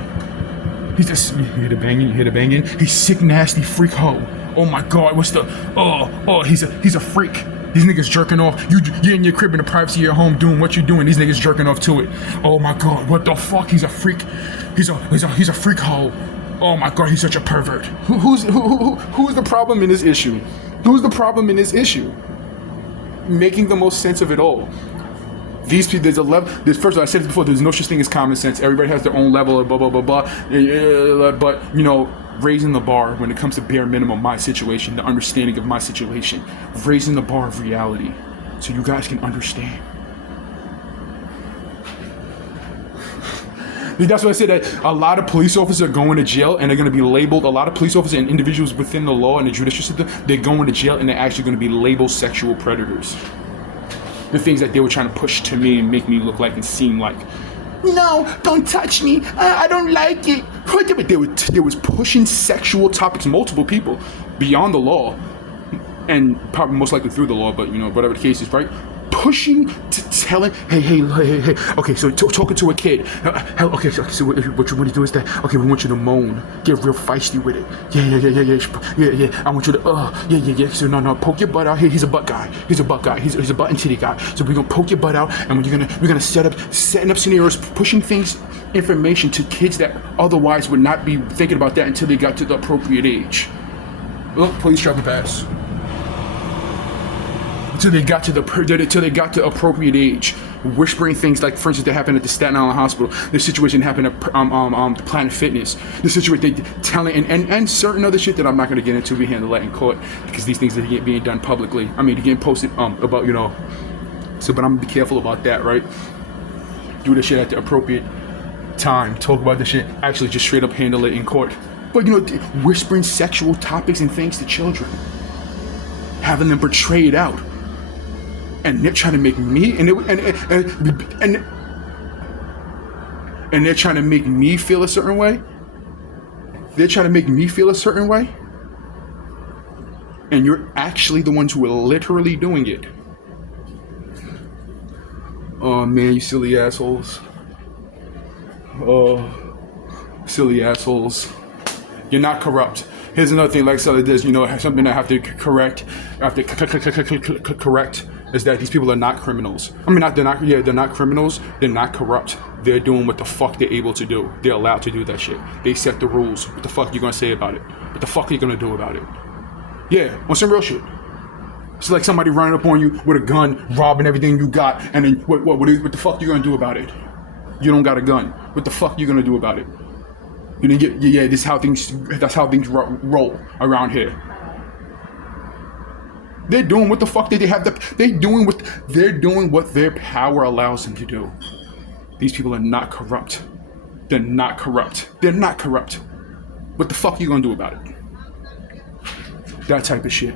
He's just, you hear the banging? He's sick, nasty freak hoe. Oh my god, what's the, he's a freak. These niggas jerking off. You're in your crib in the privacy of your home doing what you're doing. These niggas jerking off to it. Oh my god, what the fuck? He's a freak. He's a freak hoe. Oh my god, he's such a pervert. Who's the problem in this issue? Making the most sense of it all. These people, there's a level. First of all, I said this before. There's no such thing as common sense. Everybody has their own level of blah blah blah blah. But raising the bar when it comes to bare minimum, my situation, the understanding of my situation, raising the bar of reality, so you guys can understand. That's why I said that a lot of police officers are going to jail and they're going to be labeled. A lot of police officers and individuals within the law and the judicial system, they're going to jail and they're actually going to be labeled sexual predators. The things that they were trying to push to me and make me look like and seem like, no, don't touch me. I don't like it. They was pushing sexual topics, multiple people, beyond the law, and probably most likely through the law, but whatever the case is, right? Pushing to telling, hey. Okay, so talking to a kid. Okay, so what you want to do is that. Okay, we want you to moan, get real feisty with it. Yeah. I want you to yeah. So no, poke your butt out. Hey, he's a butt guy. He's a butt and titty guy. So we're gonna poke your butt out, and we're gonna setting up scenarios, pushing information to kids that otherwise would not be thinking about that until they got to the appropriate age. Look, police traffic pass. Until they got to the appropriate age, whispering things like, for instance, that happened at the Staten Island Hospital. This situation happened at the Planet Fitness. This situation they telling and certain other shit that I'm not going to get into. We handle that in court because these things are being done publicly. I mean, they're getting posted about So, but I'm gonna be careful about that, right? Do this shit at the appropriate time. Talk about this shit. Actually, just straight up handle it in court. But whispering sexual topics and things to children, having them portray it out. And they're trying to make me and they're trying to make me feel a certain way. They're trying to make me feel a certain way. And you're actually the ones who are literally doing it. Oh man, you silly assholes. Oh, silly assholes. You're not corrupt. Here's another thing, like I said, there's something I have to correct. Correct is that these people are not criminals. I mean, they're not criminals. They're not corrupt. They're doing what the fuck they're able to do. They're allowed to do that shit. They set the rules. What the fuck are you gonna say about it? What the fuck are you gonna do about it? Yeah, on some real shit. It's like somebody running up on you with a gun, robbing everything you got, and then what the fuck are you gonna do about it? You don't got a gun. What the fuck are you gonna do about it? You didn't get, that's how things roll around here. They're doing what the fuck they're doing what their power allows them to do. These people are not corrupt. They're not corrupt. What the fuck are you gonna do about it? That type of shit.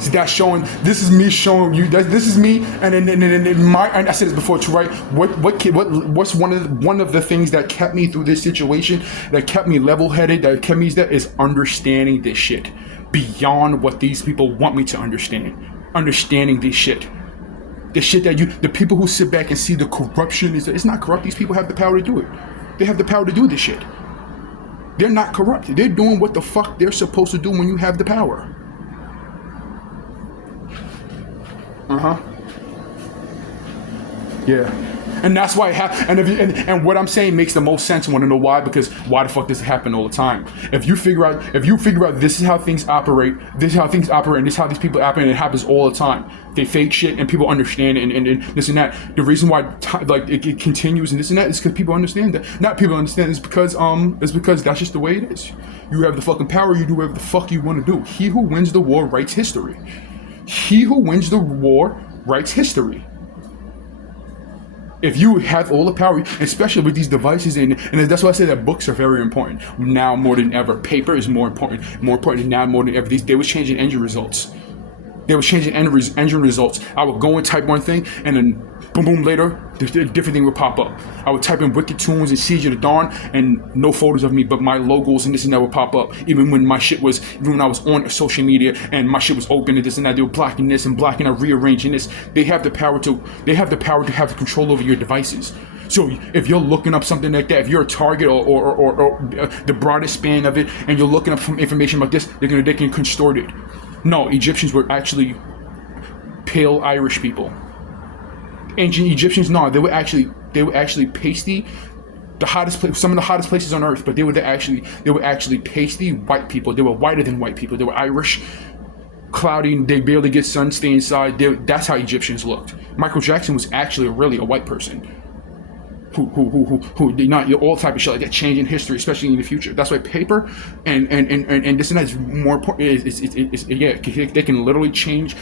So that's showing. This is me showing you. This is me, and then I said this before too, right? What's one of the things that kept me through this situation, that kept me level-headed, that kept me is understanding this shit beyond what these people want me to understand. Understanding this shit. The shit that the people who sit back and see the corruption it's not corrupt. These people have the power to do it. They have the power to do this shit. They're not corrupt. They're doing what the fuck they're supposed to do when you have the power. Yeah. And that's why it happened. And what I'm saying makes the most sense. Want to know why? Because why the fuck does it happen all the time? If you figure out this is how things operate, and this is how these people operate, and it happens all the time. They fake shit and people understand and this and that. The reason why it continues and this and that is because people understand that. Not people understand, it's because that's just the way it is. You have the fucking power, you do whatever the fuck you want to do. He who wins the war writes history. He who wins the war writes history. If you have all the power, especially with these devices, and that's why I say that books are very important now more than ever. Paper is more important now more than ever. They was changing engine results. They were changing engine results. I would go and type one thing, and then boom, later, a different thing would pop up. I would type in Wicked Tunes and Siege of the Dawn, and no photos of me, but my logos and this and that would pop up. Even when I was on social media and my shit was open and this and that, they were blocking this and blocking and rearranging this. They have the power to have control over your devices. So if you're looking up something like that, if you're a target or the broadest span of it, and you're looking up some information about this, they can contort it. No, Egyptians were actually pale Irish people. Ancient Egyptians, no, they were actually pasty. Some of the hottest places on earth, but they were actually pasty white people. They were whiter than white people. They were Irish, cloudy, they barely get sun, stay inside. That's how Egyptians looked. Michael Jackson was actually really a white person. Who not all type of shit like that, changing history, especially in the future. That's why paper and this and that is more important. They can literally change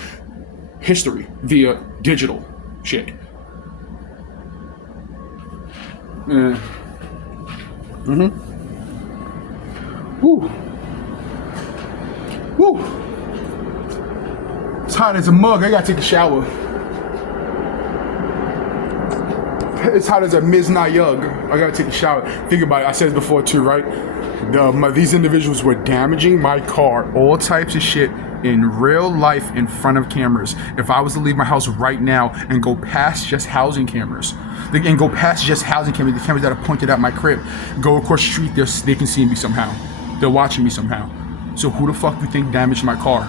history via digital. shit. Yeah. Woo. Woo. It's hot as a mug. I gotta take a shower. It's hot as a Miznayug. I gotta take a shower. Think about it. I said it before too, right? These individuals were damaging my car, all types of shit in real life in front of cameras. If I was to leave my house right now and go past just housing cameras, the cameras that are pointed at my crib, go across the street, they can see me somehow. They're watching me somehow. So who the fuck do you think damaged my car?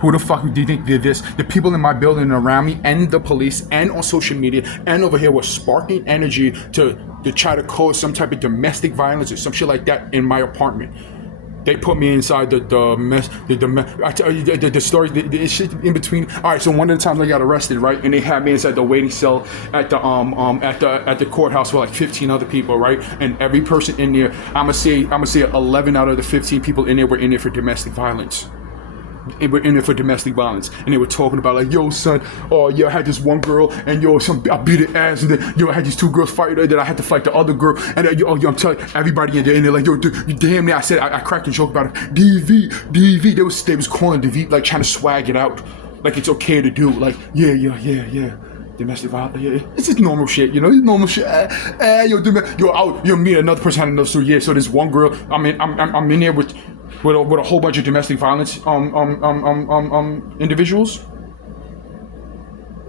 Who the fuck do you think did this? The people in my building and around me and the police and on social media and over here were sparking energy to try to cause some type of domestic violence or some shit like that in my apartment. They put me inside the story, the shit in between. All right, so one of the times I got arrested, right, and they had me inside the waiting cell at the courthouse with like 15 other people, right, and every person in there, I'ma say 11 out of the 15 people in there were in there for domestic violence. And we're in there for domestic violence, and they were talking about like, yo son, oh yo, I had this one girl, and yo, I beat her ass, and then yo, I had these two girls fight her, then I had to fight the other girl, and then, yo, I'm telling you, everybody in there like, yo, dude, you damn near, I cracked a joke about it, DV, they was calling DV, like trying to swag it out, like it's okay to do, like yeah, domestic violence, yeah, it's just normal shit, you know, it's normal shit. Me and another person had another story, yeah. So this one girl, I'm in there with a whole bunch of domestic violence individuals.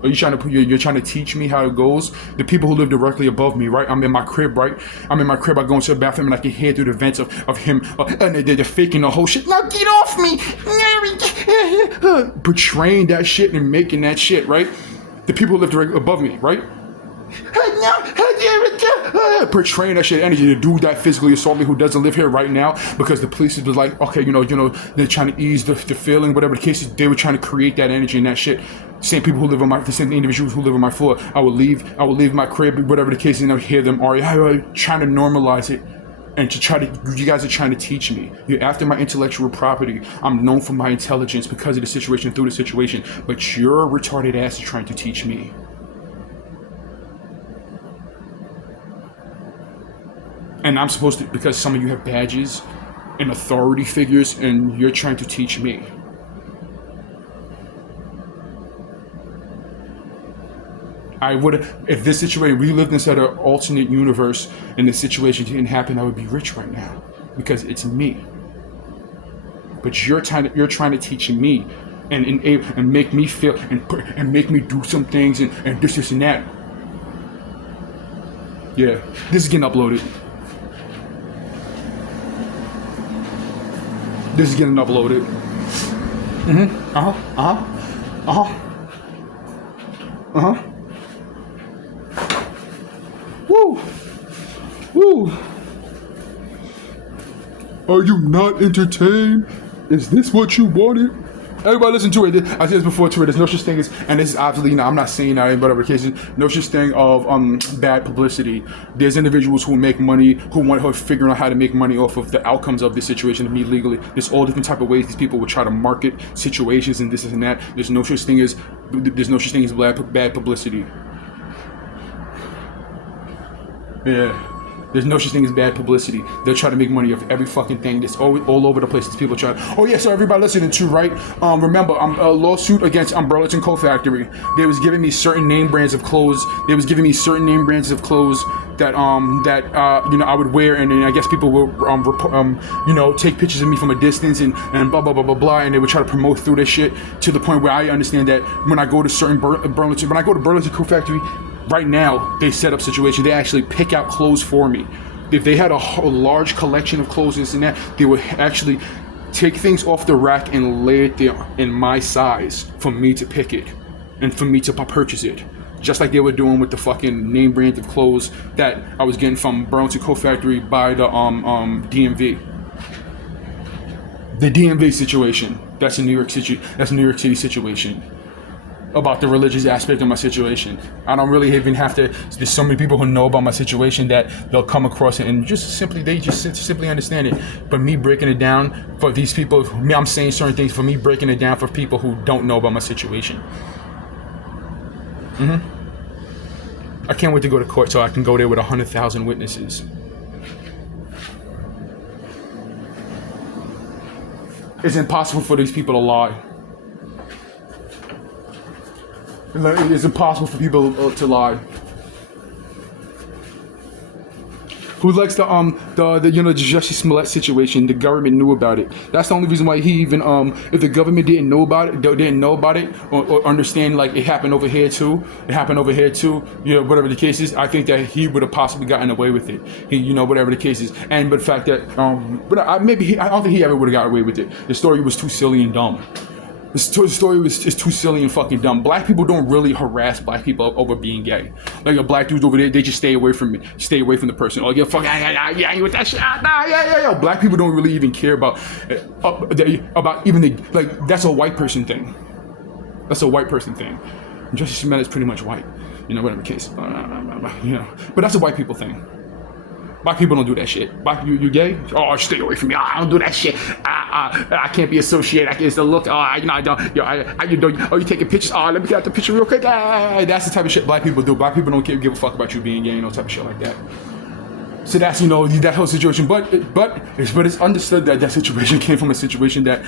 Are you trying to you're trying to teach me how it goes? The people who live directly above me, right? I'm in my crib, right? I go into the bathroom and I can hear through the vents of him, and they're faking the whole shit. Now get off me! Portraying that shit and making that shit, right? The people who live directly above me, right? Portraying that shit energy. The dude that physically assaulted me who doesn't live here right now, because the police was like, okay, you know, they're trying to ease the feeling, whatever the case is, they were trying to create that energy and that shit. Same people who live on the same individuals who live on my floor. I would leave my crib, whatever the case is, and I would hear them trying to normalize it. And you guys are trying to teach me. You're after my intellectual property. I'm known for my intelligence because of the situation, through the situation. But your retarded ass is trying to teach me. And I'm supposed to, because some of you have badges and authority figures, and you're trying to teach me. I would, if this situation, we lived inside an alternate universe and this situation didn't happen, I would be rich right now because it's me. But you're trying to teach me and make me feel and make me do some things and this and that. Yeah, this is getting uploaded. This is getting uploaded. Woo! Are you not entertained? Is this what you wanted? Everybody listen to it. I said this before too. There's no such thing as, and this is absolutely, I'm not saying that in whatever cases, no such thing of bad publicity. There's individuals who make money, who want to figure out how to make money off of the outcomes of this situation to me legally. There's all different type of ways these people will try to market situations and this and that. There's no such thing as bad publicity. Yeah. There's no such thing as bad publicity. They'll try to make money off every fucking thing. That's all over the place. These people try. Oh yeah, so everybody listening to, right? Remember, a lawsuit against Burlington Coat Factory. They was giving me certain name brands of clothes. That I would wear, and then I guess people will take pictures of me from a distance and blah blah blah blah blah, and they would try to promote through this shit to the point where I understand that when I go to Burlington Coat Factory. Right now, they set up situations. They actually pick out clothes for me. If they had a large collection of clothes, this and that, they would actually take things off the rack and lay it there in my size for me to pick it and for me to purchase it. Just like they were doing with the fucking name brand of clothes that I was getting from Burlington Coat Factory by the DMV. The DMV situation. That's a New York City situation. About the religious aspect of my situation. I don't really even have to, there's so many people who know about my situation that they'll come across it and they just simply understand it. But me breaking it down for these people, I'm saying certain things for me breaking it down for people who don't know about my situation. I can't wait to go to court so I can go there with 100,000 witnesses. It's impossible for these people to lie. It's impossible for people to lie. Who likes the Jussie Smollett situation? The government knew about it. That's the only reason why he even if the government didn't know about it, or understand like it happened over here too, whatever the case is, I think that he would have possibly gotten away with it. Whatever the case is, but the fact that I don't think he ever would have got away with it. The story was too silly and dumb. The story is too silly and fucking dumb. Black people don't really harass black people over being gay. Like a black dudes over there, they just stay away from the person. Oh, yeah, fuck, yeah, you with that shit? Yeah. Black people don't really even care about even that's a white person thing. That's a white person thing. Jussie Smollett is pretty much white, whatever the case. But that's a white people thing. Black people don't do that shit. You gay? Oh, stay away from me. I don't do that shit. I can't be associated. It's the look. I don't. You taking pictures? Let me get the picture real quick. That's the type of shit black people do. Black people don't give a fuck about you being gay, no type of shit like that. So that's that whole situation. But it's understood that that situation came from a situation that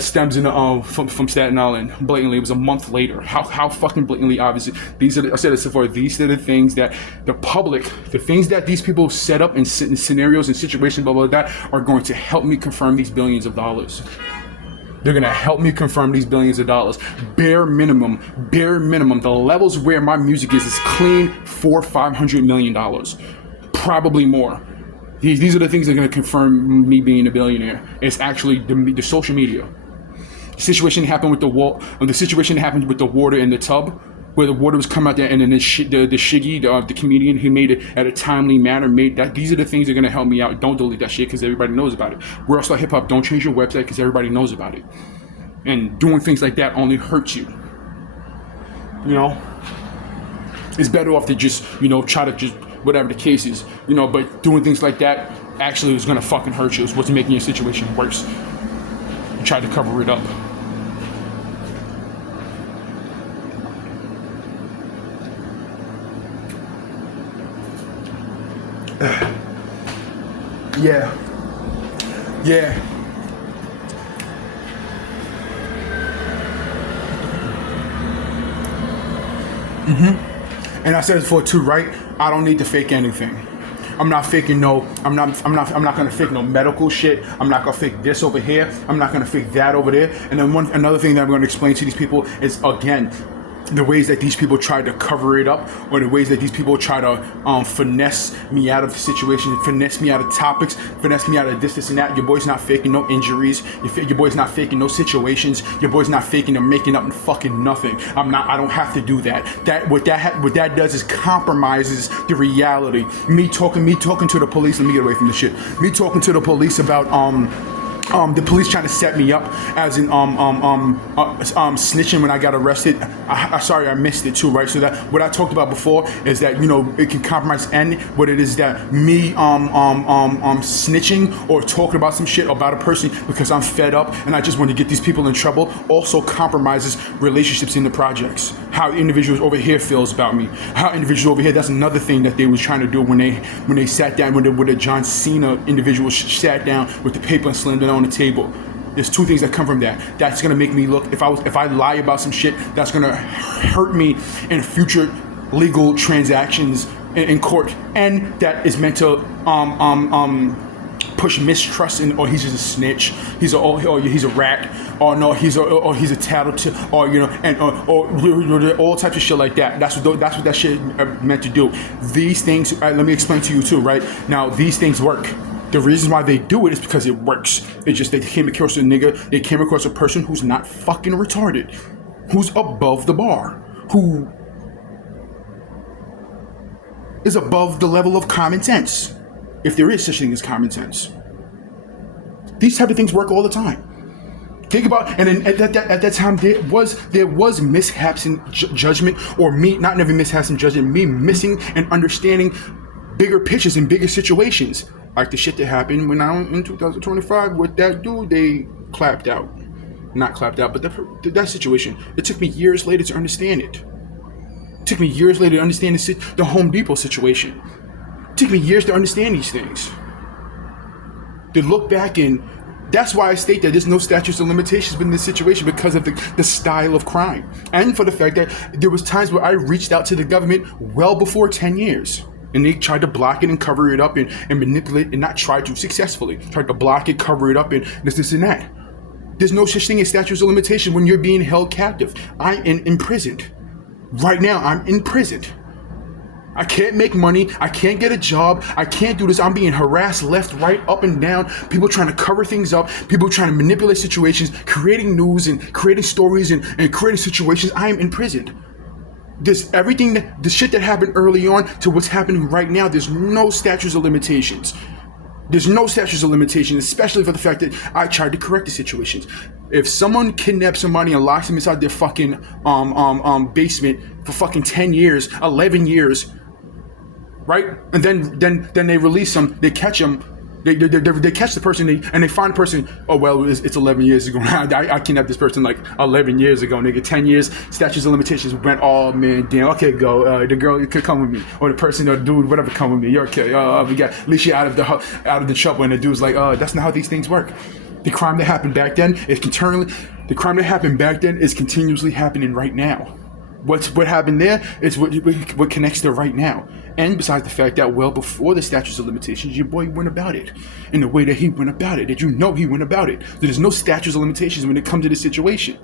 stems from Staten Island. Blatantly, it was a month later. How fucking blatantly obvious. These are the things that the public, the things that these people set up in scenarios and situations, blah blah blah, are going to help me confirm these billions of dollars. They're gonna help me confirm these billions of dollars. Bare minimum. The levels where my music is clean $400-500 million, probably more. These are the things that are going to confirm me being a billionaire. It's actually the social media. The situation happened with the water in the tub, where the water was coming out there, and then the Shiggy, the comedian who made it at a timely manner, made that. These are the things that are going to help me out. Don't delete that shit because everybody knows about it. World Star Hip Hop, don't change your website because everybody knows about it. And doing things like that only hurts you. It's better off to just try to just. Whatever the case is, but doing things like that actually was gonna fucking hurt you. It's what's making your situation worse. You tried to cover it up. Yeah. And I said it before too, right? I don't need to fake anything. I'm not faking I'm not gonna fake no medical shit. I'm not gonna fake this over here. I'm not gonna fake that over there. And then another thing that I'm gonna explain to these people is, again, the ways that these people try to cover it up, or the ways that these people try to finesse me out of the situation, finesse me out of topics, finesse me out of this and that. Your boy's not faking no injuries. Your boy's not faking no situations. Your boy's not faking or making up and fucking nothing. I don't have to do that. What that does is compromises the reality. Me talking to the police. Let me get away from this shit. Me talking to the police about the police trying to set me up as in snitching when I got arrested. Sorry, I missed it too, right? So that what I talked about before is that it can compromise, and what it is that me snitching or talking about some shit about a person because I'm fed up and I just want to get these people in trouble also compromises relationships in the projects. How individuals over here feels about me. How individuals over here. That's another thing that they was trying to do when they sat down when the John Cena individual sat down with the paper and slammed it on the table. There's two things that come from that. That's gonna make me look. If I lie about some shit, that's gonna hurt me in future legal transactions in court, and that is meant to push mistrust in. Or he's just a snitch. He's a rat. Or no, he's a tattletale. Or or all types of shit like that. That's what that shit meant to do. These things. Let me explain to you too. Right now, these things work. The reason why they do it is because it works. It's just they came across a nigga. They came across a person who's not fucking retarded, who's above the bar, who is above the level of common sense, if there is such thing as common sense. These type of things work all the time. Think about, and then at that time there was mishaps in judgment, or me not never mishaps in judgment, me missing and understanding bigger pictures and bigger situations. Like the shit that happened when I in 2025 with that dude, they clapped out. Not clapped out, but that situation. It took me years later to understand it. Took me years later to understand the Home Depot situation. Took me years to understand these things. To look back, and that's why I state that there's no statutes of limitations in this situation, because of the style of crime. And for the fact that there was times where I reached out to the government well before 10 years. And they tried to block it and cover it up and manipulate, and not try to successfully. Tried to block it, cover it up, and this and that. There's no such thing as statutes of limitation when you're being held captive. I am imprisoned. Right now, I'm imprisoned. I can't make money. I can't get a job. I can't do this. I'm being harassed left, right, up and down. People trying to cover things up. People trying to manipulate situations, creating news and creating stories and creating situations. I am imprisoned. There's everything, the shit that happened early on to what's happening right now. There's no statutes of limitations. There's no statutes of limitations, especially for the fact that I tried to correct the situations. If someone kidnaps somebody and locks them inside their fucking basement for fucking 10 years, 11 years, right? And then they release them, they catch them, they catch the person, and they find the person. Oh well, it's 11 years ago. I kidnapped this person like 11 years ago. Nigga, 10 years statutes of limitations went. Oh man, damn. Okay, go. The girl could come with me, or the person or the dude, whatever, come with me. You're okay. We got at least you out of the trouble. And the dude's like, that's not how these things work. The crime that happened back then is continuously happening right now. What happened there is what connects to right now. And besides the fact that well before the statutes of limitations, your boy went about it in the way that he went about it, that you know he went about it. There's no statutes of limitations when it comes to this situation.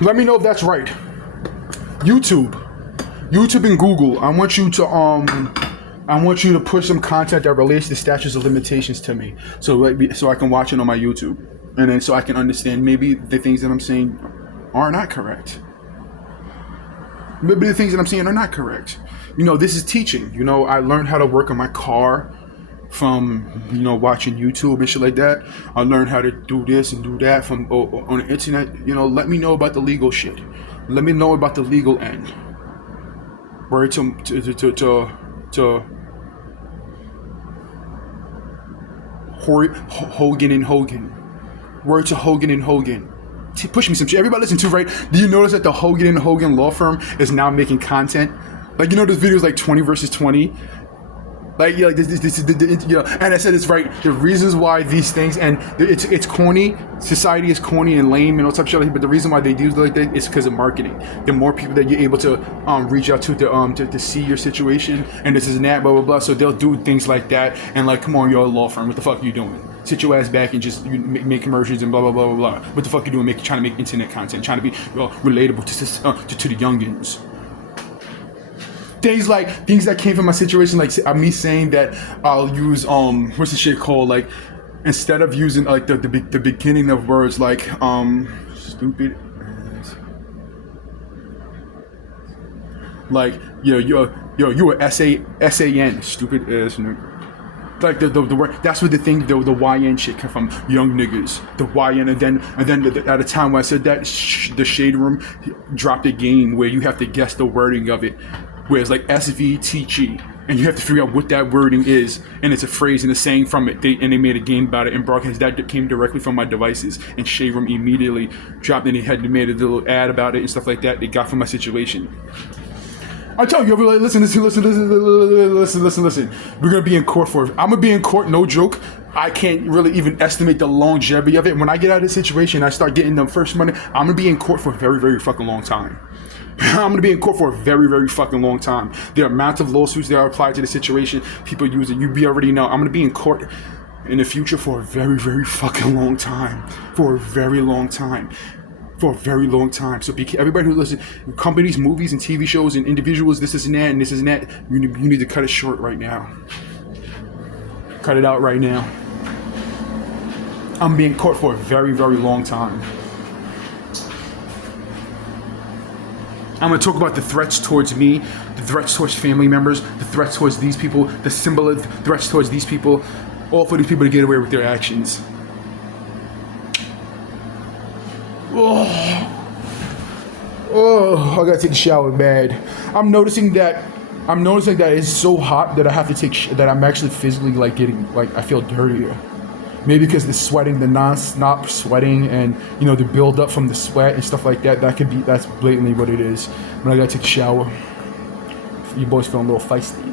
Let me know if that's right. YouTube and Google, I want you to push some content that relates to statutes of limitations to me, so I can watch it on my YouTube, and then so I can understand maybe the things that I'm saying are not correct. Maybe the things that I'm saying are not correct. This is teaching. I learned how to work on my car from watching YouTube and shit like that. I learned how to do this and do that from on the internet. Let me know about the legal shit. Let me know about the legal end. Word to Hogan and Hogan. Word to Hogan and Hogan. Push me some shit. Everybody listen to, right? Do you notice that the Hogan and Hogan law firm is now making content? Like, those videos like 20 versus 20? Like, this is and I said it's right. The reasons why these things, and it's corny. Society is corny and lame and all type of shit. But the reason why they do like that is because of marketing. The more people that you're able to reach out to see your situation, and this is and that, blah blah blah. So they'll do things like that, and like, come on, you're a law firm. What the fuck are you doing? Sit your ass back and just make commercials and blah blah blah blah blah. What the fuck you doing? Trying to make internet content, trying to be relatable to the youngins. Things that came from my situation, like me saying that I'll use what's the shit called, like, instead of using like the beginning of words like stupid ass, like you're a SAN, stupid ass nigga. Like the word, that's what the YN shit come from, young niggas, the YN, and then at a time when I said that, the Shade Room dropped a game where you have to guess the wording of it, where it's like SVTG, and you have to figure out what that wording is, and it's a phrase and a saying from it. They made a game about it and broadcast that came directly from my devices, and Shade Room immediately dropped, and they had made a little ad about it and stuff like that. They got from my situation. I tell you, like, listen. We're gonna be in court I'm gonna be in court, no joke. I can't really even estimate the longevity of it. When I get out of this situation, I start getting the first money. I'm gonna be in court for a very, very fucking long time. I'm gonna be in court for a very, very fucking long time. The amount of lawsuits that are applied to the situation, people use it. You already know. I'm gonna be in court in the future for a very, very fucking long time. For a very long time. So everybody who listens, companies, movies, and TV shows, and individuals, this and that, you need to cut it short right now. Cut it out right now. I'm being caught for a very, very long time. I'm going to talk about the threats towards me, the threats towards family members, the threats towards these people, the symbol of threats towards these people, all for these people to get away with their actions. Oh, I gotta take a shower bad. I'm noticing that it's so hot that I have to that I'm actually physically like getting, like, I feel dirtier. Maybe because the sweating, the non-stop sweating, and you know the build up from the sweat and stuff like that. That's blatantly what it is. When I gotta take a shower, you boys feeling a little feisty.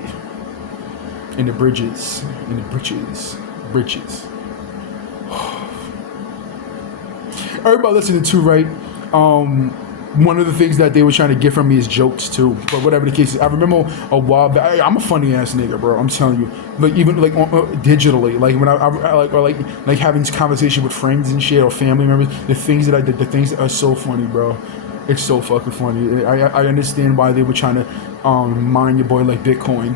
In the bridges, bridges. Everybody listening to, right? One of the things that they were trying to get from me is jokes too. But whatever the case is, I remember a while back. I'm a funny ass nigga, bro. I'm telling you. Like even like digitally, like when I like having this conversation with friends and shit or family members. The things that I did, the things that are so funny, bro. It's so fucking funny. I understand why they were trying to mine your boy like Bitcoin.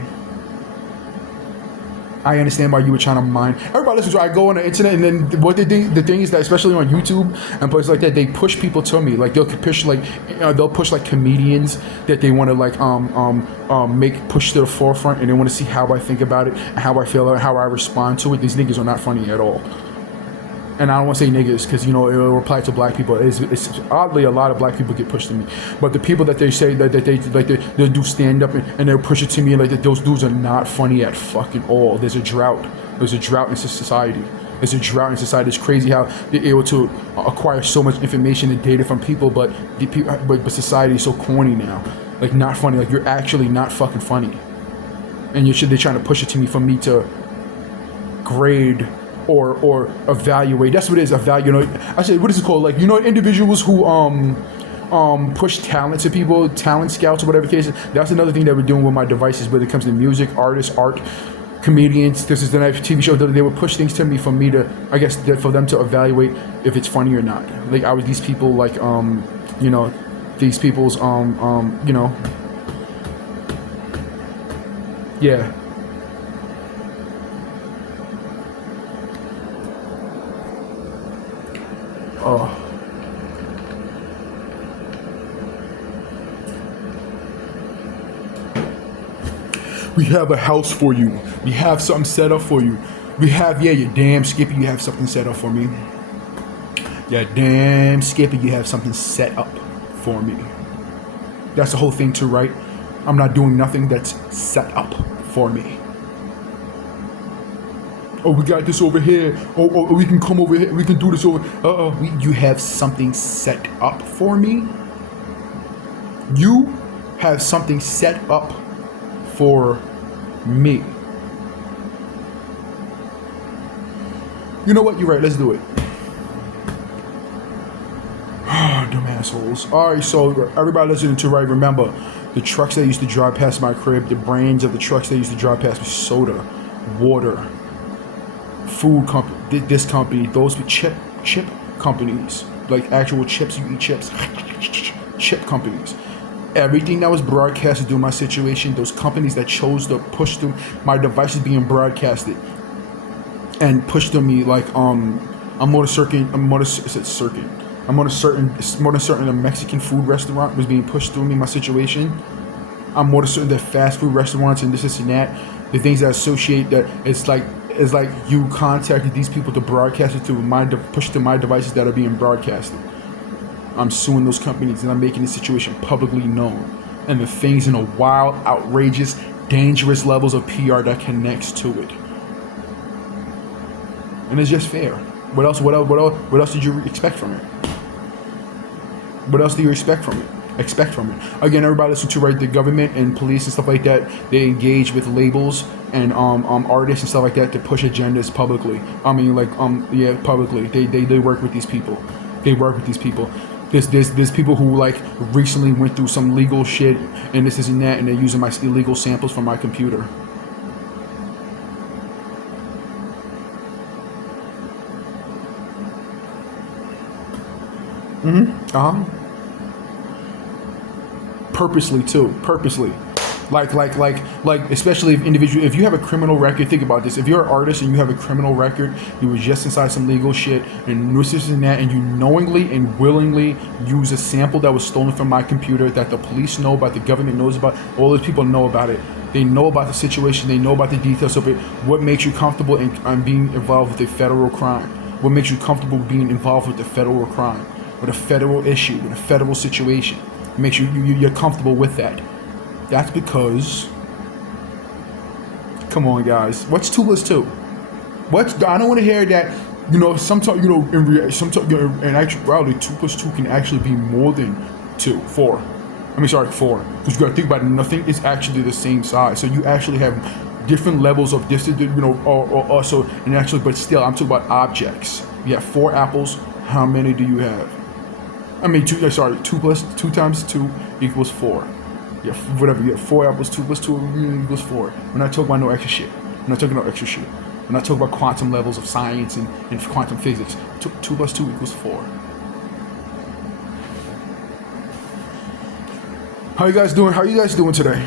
I understand why you were trying to mine. Everybody listens to I go on the internet, and then what they do, the thing is that especially on YouTube and places like that, they push people to me. Like they'll push they'll push like comedians that they want to like make push to the forefront, and they want to see how I think about it, and how I feel, and how I respond to it. These niggas are not funny at all. And I don't want to say niggas because, you know, it will apply to black people. It's oddly a lot of black people get pushed to me. But the people that they say that they do stand up and they'll push it to me like that, those dudes are not funny at fucking all. There's a drought. There's a drought in society. There's a drought in society. It's crazy how they're able to acquire so much information and data from people, but society is so corny now. Like, not funny. Like, you're actually not fucking funny. And they're trying to push it to me for me to grade or evaluate. That's what it is, evaluate. You know, I said, what is it called? Like, you know, individuals who push talent to people, talent scouts or whatever the case is. That's another thing that we're doing with my devices when it comes to music, artists, art, comedians. This is the TV show that they would push things to me for me to, I guess, for them to evaluate if it's funny or not. Like, I was these people, like, you know, these people's, you know, yeah. We have a house for you. We have something set up for you. We have, yeah, you damn Skippy, you have something set up for me. Yeah, damn Skippy, you have something set up for me. That's the whole thing too, right? I'm not doing nothing that's set up for me. Oh, we got this over here. Oh, we can come over here. We can do this over. You have something set up for me? You have something set up for me. You know what? You're right. Let's do it. Dumb assholes. All right, so everybody listening to, right, remember, the trucks that used to drive past my crib, the brands of the trucks that used to drive past me, soda, water, food company, this company, those chip companies, like actual chips, you eat chips, chip companies. Everything that was broadcasted through my situation, those companies that chose to push through my devices being broadcasted and pushed to me, like I'm on a certain a Mexican food restaurant was being pushed through me, my situation. I'm more certain that fast food restaurants and this and that, the things that associate that it's like you contacted these people to broadcast it to push to my devices that are being broadcasted. I'm suing those companies and I'm making the situation publicly known. And the things in a wild, outrageous, dangerous levels of PR that connects to it. And it's just fair. What else did you expect from it? What else do you expect from it? Again, everybody listen to, right, the government and police and stuff like that, they engage with labels and artists and stuff like that to push agendas publicly. Publicly. They work with these people. There's people who like recently went through some legal shit and this and that, and they're using my illegal samples from my computer. Purposely. Like, especially if you have a criminal record, think about this. If you're an artist and you have a criminal record, you were just inside some legal shit and this and that, and you knowingly and willingly use a sample that was stolen from my computer that the police know about, the government knows about, all those people know about it. They know about the situation, they know about the details of it. What makes you comfortable in being involved with a federal crime? What makes you comfortable being involved with a federal crime, with a federal issue, with a federal situation? It makes you're comfortable with that. That's because, come on guys, what's 2 plus 2? What? I don't want to hear that. Sometimes in actuality, 2 plus 2 can actually be more than 4. I mean, sorry, 4. Because you got to think about it. Nothing is actually the same size. So you actually have different levels of distance. Or also, and actually, but still, I'm talking about objects. You have 4 apples. How many do you have? I mean, 2 plus 2 times 2 equals 4. Yeah, whatever. You have 4 apples. 2 plus 2 equals 4. We're not talking about no extra shit. We're not talking about extra shit. We're not talking about quantum levels of science and quantum physics. 2 plus 2 equals 4. How you guys doing? How you guys doing today?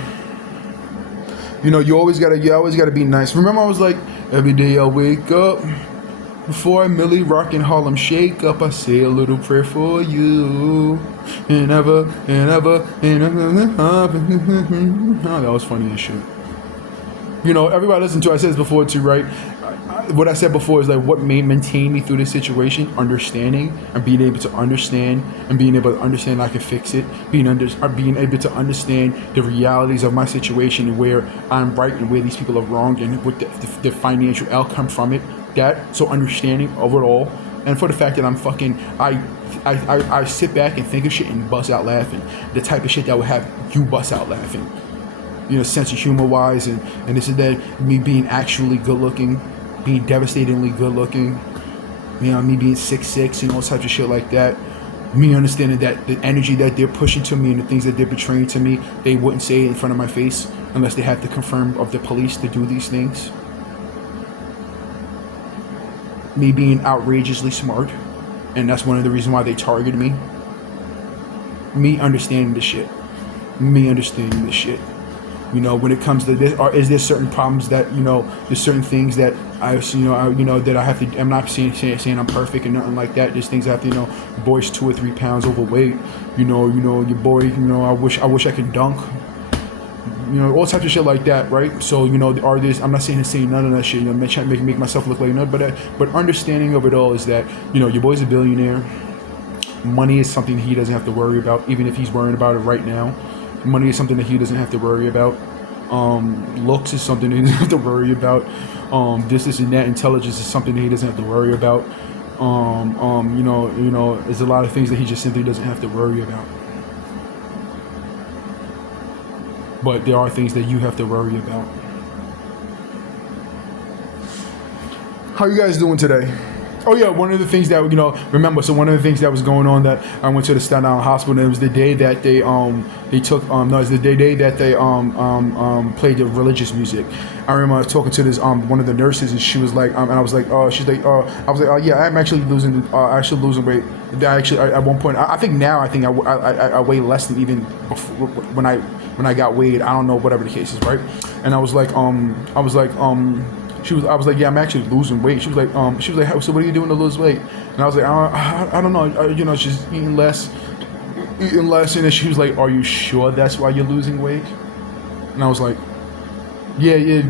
You always gotta be nice. Remember, I was like, every day I wake up, before I merely rock and Harlem shake up, I say a little prayer for you. And ever. Oh, that was funny as shit. Everybody listen to it. I said this before too, right? What I said before is like what maintain me through this situation, understanding and being able to understand and being able to understand I can fix it, being able to understand the realities of my situation and where I'm right and where these people are wrong and what the financial outcome from it. So understanding of it all, and for the fact that I'm fucking I sit back and think of shit and bust out laughing, the type of shit that would have you bust out laughing. Sense of humor wise, and this and that, me being actually good looking, being devastatingly good looking, me being 6'6", and all types of shit like that. Me understanding that the energy that they're pushing to me and the things that they're betraying to me, they wouldn't say it in front of my face unless they have to confirm of the police to do these things. Me being outrageously smart, and that's one of the reasons why they targeted me. Me understanding the shit. When it comes to this, or is there certain problems that there's certain things that that I have to. I'm not saying I'm perfect and nothing like that. There's things I have to. Your boy's 2 or 3 pounds overweight. Your boy. I wish I could dunk. All types of shit like that, right? So the artist. I'm not saying none of that shit. Make myself look like none. But understanding of it all is that your boy's a billionaire. Money is something he doesn't have to worry about, even if he's worrying about it right now. Money is something that he doesn't have to worry about. Looks is something that he doesn't have to worry about. This and that. Intelligence is something that he doesn't have to worry about. There's a lot of things that he just simply doesn't have to worry about. But there are things that you have to worry about. How you guys doing today? Oh yeah, one of the things that remember. So one of the things that was going on, that I went to the Staten Island hospital. And it was the day that they took it was the day that they played the religious music. I remember I was talking to this one of the nurses, and she was like, and I was like, she's like, I was like, yeah, I'm actually losing weight. At one point, I think I weigh less than even before, when I got weighed. I don't know, whatever the case is, right? And I was like, I was like, yeah, I'm actually losing weight. She was like, so what are you doing to lose weight? And I was like, I don't know, just eating less. And then she was like, are you sure that's why you're losing weight? And I was like, yeah, yeah,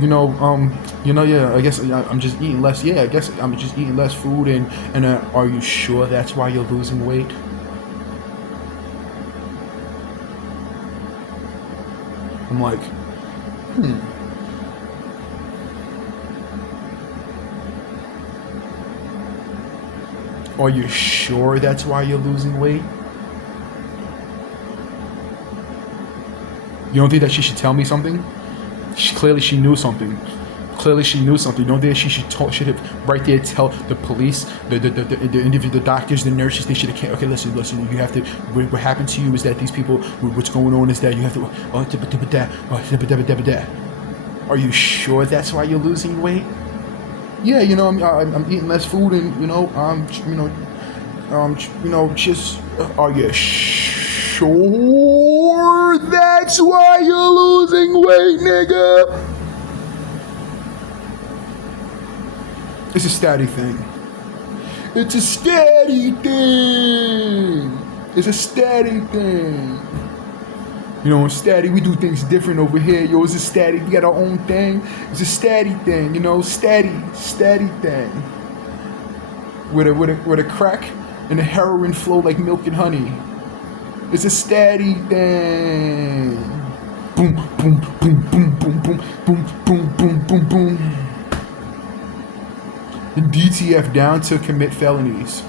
I guess I'm just eating less. Yeah, I guess I'm just eating less food. And are you sure that's why you're losing weight? I'm like, Are you sure that's why you're losing weight? You don't think that she should tell me something? Clearly she knew something. You don't think that she should have right there tell the police, the doctors, the nurses, they should have, okay, listen, you have to, what happened to you is that these people, what's going on is that you have to, are you sure that's why you're losing weight? Yeah, I'm eating less food, and just, are you sure that's why you're losing weight, nigga? It's a steady thing. It's a steady thing. Steady, we do things different over here. Yo, it's a steady, we got our own thing. It's a steady thing, steady thing. With a crack and a heroin flow like milk and honey. It's a steady thing. Boom, boom, boom, boom, boom, boom, boom, boom, boom, boom, boom. DTF down to commit felonies.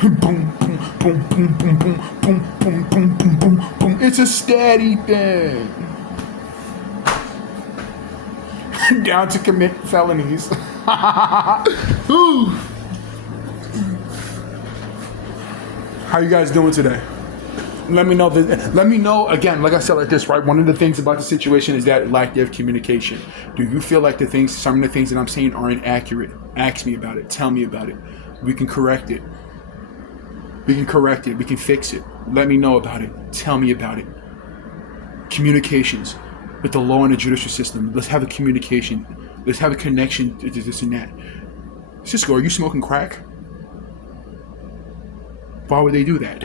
Boom, boom, boom, boom, boom, boom, boom, boom, boom, boom, boom, boom. It's a steady thing. Down to commit felonies. Ooh. How you guys doing today? Let me know. Let me know again. Like I said, like this, right? One of the things about the situation is that lack of communication. Do you feel like some of the things that I'm saying are inaccurate? Ask me about it. Tell me about it. We can correct it. We can correct it. We can fix it. Let me know about it. Tell me about it. Communications with the law and the judicial system. Let's have a communication. Let's have a connection to this and that. Cisco, are you smoking crack? Why would they do that?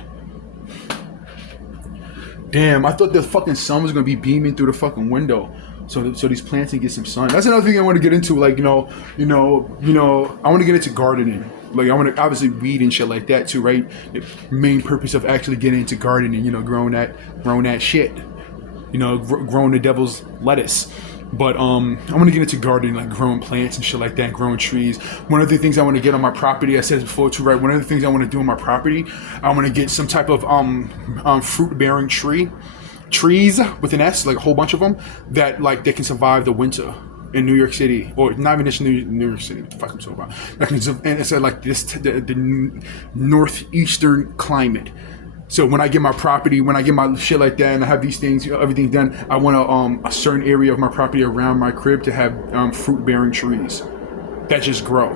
Damn, I thought the fucking sun was gonna be beaming through the fucking window, so these plants can get some sun. That's another thing I want to get into. Like, I want to get into gardening. Like, I want to obviously weed and shit like that too, right? The main purpose of actually getting into gardening, growing that shit, growing the devil's lettuce. But I want to get into gardening, like growing plants and shit like that, growing trees. One of the things I want to get on my property, I said it before too, right? One of the things I want to do on my property, I want to get some type of fruit-bearing trees with an S, like a whole bunch of them, that like they can survive the winter in New York City, or not even just New York City. What the fuck I'm talking about? And it's like this the northeastern climate. So when I get my property, when I get my shit like that, and I have these things, everything done, I want a certain area of my property around my crib to have fruit-bearing trees that just grow,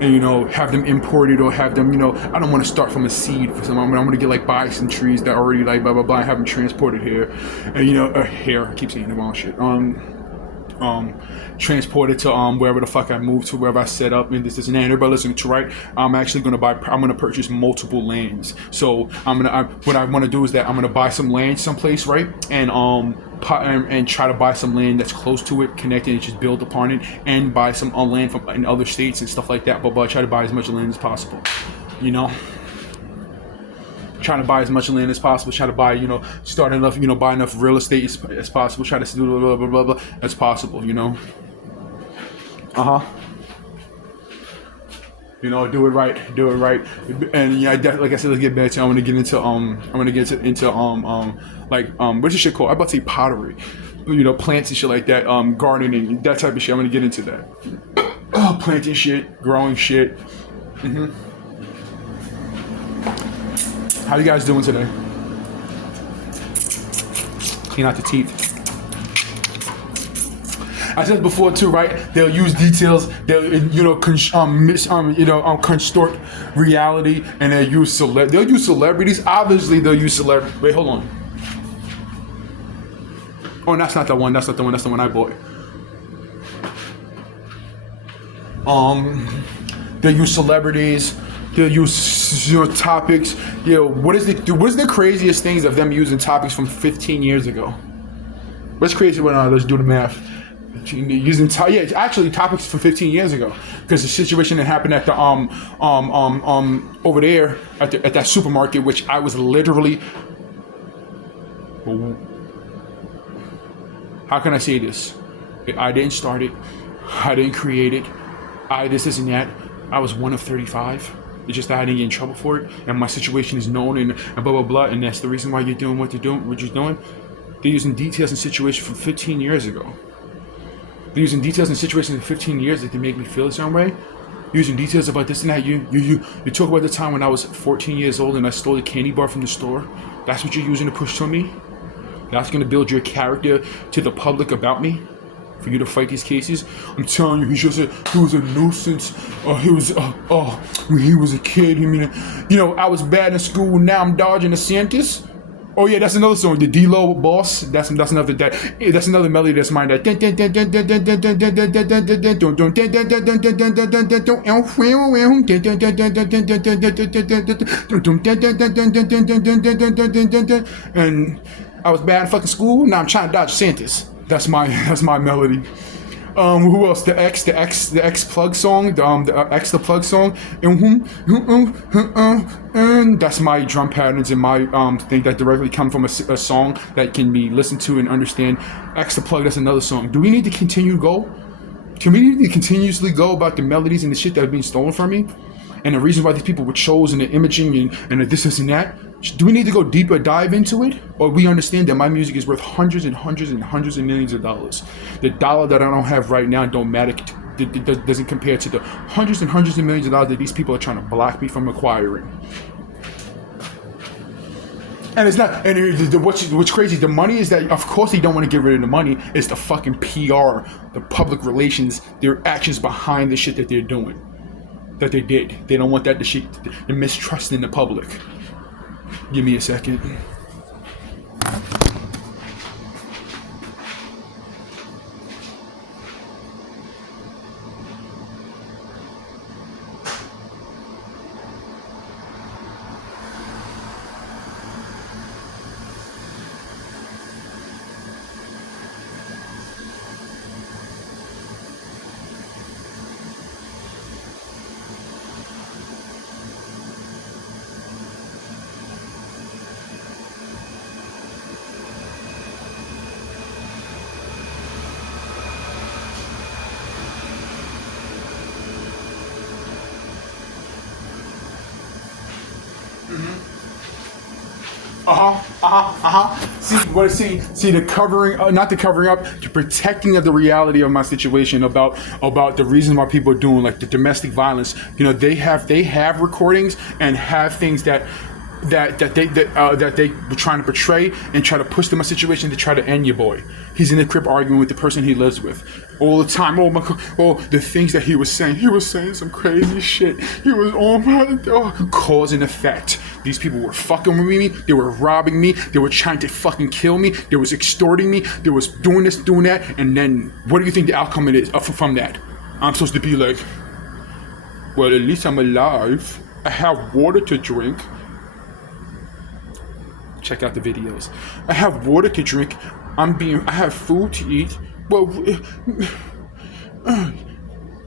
and have them imported or have them, I don't want to start from a seed for some. I'm gonna get like buy some trees that already like blah blah blah, have them transported here, and here I keep saying the wrong shit. Transported to wherever the fuck I moved to, wherever I set up, and this and that. Everybody listening to, right? I'm gonna purchase multiple lands. So what I want to do is that I'm gonna buy some land someplace, right? And try to buy some land that's close to it, connect it, and just build upon it, and buy some land from in other states and stuff like that. But try to buy as much land as possible, Trying to buy as much land as possible, try to buy, start enough, buy enough real estate as possible, try to do blah, blah, blah, blah, as possible, Do it right. And like I said, let's get back to, I want to get into, what's this shit called? I'm about to say pottery, plants and shit like that, gardening, that type of shit. I'm going to get into that. Planting shit, growing shit. How you guys doing today? Clean out the teeth. I said before too, right? They'll use details. They'll constort reality, and they'll use celebrities. Obviously, they'll use celebrities. Wait, hold on. Oh, that's not the one. That's not the one. That's the one I bought. They'll use celebrities. They'll use topics. What is the craziest things of them using topics from 15 years ago? What's crazy? Let's do the math. Using actually topics from 15 years ago, because the situation that happened at the over there at that supermarket, which I was literally. How can I say this? I didn't start it. I didn't create it. This and that. I was one of 35. It's just that I didn't get in trouble for it, and my situation is known, and blah blah blah, and that's the reason why you're doing what you're doing. They're using details and situations from 15 years ago. They're using details and situations in 15 years that they make me feel a certain way. Using details about this and that. You talk about the time when I was 14 years old and I stole a candy bar from the store. That's what you're using to push to me. That's gonna build your character to the public about me, for you to fight these cases. I'm telling you, he was a nuisance. When he was a kid, I was bad in school. Now I'm dodging the Santas. Oh yeah, that's another song. The D-Lo Boss. That's another melody that's mine. And I was bad in fucking school. Now I'm trying to dodge Santas. That's my melody. Who else? The X plug song, the X the plug song, and that's my drum patterns and my thing that directly come from a song that can be listened to and understand. X the plug, that's another song. Do we need to continue to go? Can we continuously go about the melodies and the shit that are being stolen from me? And the reason why these people were chosen, the imaging and the this and that? Do we need to go deeper dive into it? Or we understand that my music is worth hundreds and hundreds and hundreds of millions of dollars? The dollar that I don't have right now don't matter. It doesn't compare to the hundreds and hundreds of millions of dollars that these people are trying to block me from acquiring. And it's not. And what's crazy? The money is that, of course, they don't want to get rid of the money. It's the fucking PR, the public relations, their actions behind the shit that they're doing, that they did. They don't want that the mistrust in the public. Give me a second. See the covering, not the covering up, the protecting of the reality of my situation about the reason why people are doing like the domestic violence. You know, they have recordings and have things that they were trying to portray and try to push them in a situation to try to end your boy. He's in the crib arguing with the person he lives with all the time. Oh my God! Oh, the things that he was saying. He was saying some crazy shit. He was cause and effect. These people were fucking with me. They were robbing me. They were trying to fucking kill me. They was extorting me. They was doing this, doing that. And then, what do you think the outcome is from that? I'm supposed to be like, well, at least I'm alive. I have water to drink. Check out the videos. I have water to drink. I have food to eat. Well,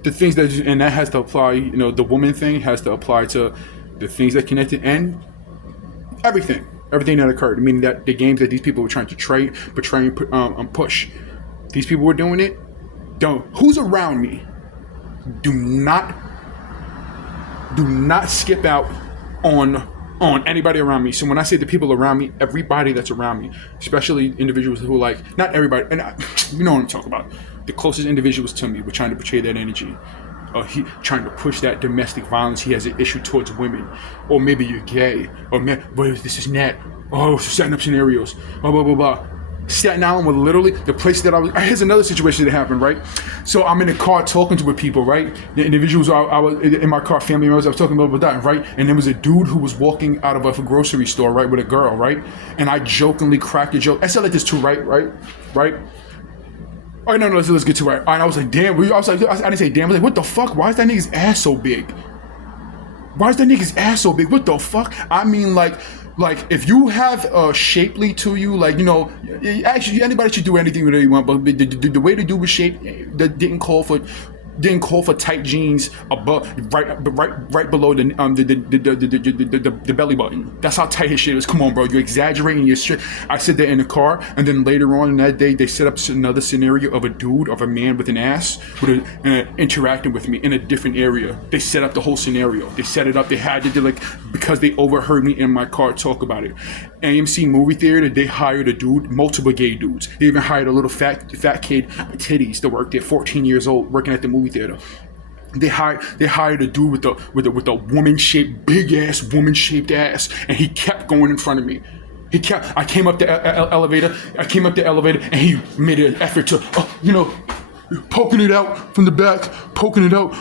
the things and that has to apply, you know, the woman thing has to apply to the things that connect to end everything that occurred. I mean, that the games that these people were trying to portray, and push. These people were doing it. Who's around me? Do not skip out on anybody around me. So when I say the people around me, everybody that's around me, especially individuals who not everybody, and you know what I'm talking about. The closest individuals to me were trying to portray that energy. He trying to push that domestic violence. He has an issue towards women, or maybe you're gay, or this is net. Oh, setting up scenarios. Blah blah blah blah. Staten Island was literally the place that I was. Here's another situation that happened, right? So I'm in a car talking to people, right? The individuals I was in my car, family members, I was talking about that, right? And there was a dude who was walking out of a grocery store, right, with a girl, right? And I jokingly cracked a joke. I said like this too, right? Oh no, let's get to it. And I was like, damn. I didn't say damn. I was like, what the fuck? Why is that nigga's ass so big? Why is that nigga's ass so big? What the fuck? I mean, like if you have shapely to you, like, you know, actually anybody should do anything that you want, but the way the dude was shaped, that didn't call for tight jeans above, right below the belly button. That's how tight his shit is. Come on, bro, you're exaggerating your shit. I said that in the car, and then later on in that day, they set up another scenario of a man with an ass, interacting with me in a different area. They set up the whole scenario. They set it up. They had to do because they overheard me in my car talk about it. AMC movie theater, they hired a dude, multiple gay dudes. They even hired a little fat kid with titties to work there, 14 years old, working at the movie theater. They hired a dude with a woman-shaped, big-ass, woman-shaped ass, and he kept going in front of me. I came up the elevator, and he made an effort to, poking it out from the back, poking it out.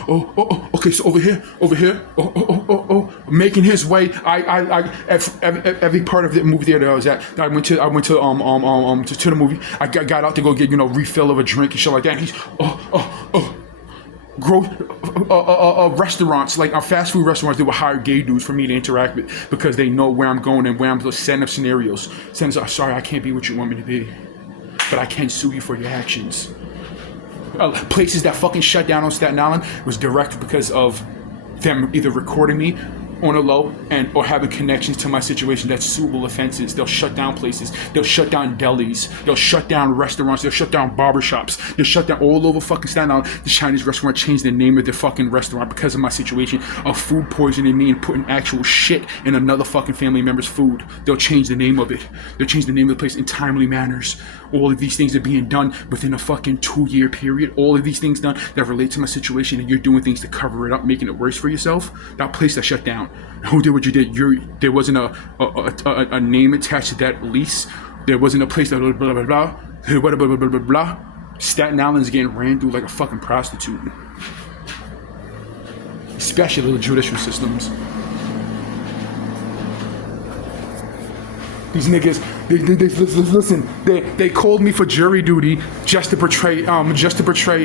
Okay, so over here. Making his way. Every part of the movie theater I was at, I went to the movie. I got out to go get, refill of a drink and shit like that. And he's restaurants, like fast food restaurants, they will hire gay dudes for me to interact with because they know where I'm going and where I'm setting up scenarios. Sorry, I can't be what you want me to be, but I can sue you for your actions. Places that fucking shut down on Staten Island was direct because of them either recording me on a low and or having connections to my situation that's suitable offenses. They'll shut down places. They'll shut down delis. They'll shut down restaurants. They'll shut down barbershops. They'll shut down all over fucking Staten Island. The Chinese restaurant changed the name of their fucking restaurant because of my situation of food poisoning me and putting actual shit in another fucking family member's food. They'll change the name of it. They'll change the name of the place in timely manners. All of these things are being done within a fucking 2-year period. All of these things done that relate to my situation, and you're doing things to cover it up, making it worse for yourself. That place that shut down. Who did what you did? There wasn't a name attached to that lease. There wasn't a place that blah blah blah blah blah blah blah blah blah. Staten Island's getting ran through like a fucking prostitute. Especially the judicial systems. These niggas, listen. They called me for jury duty just to portray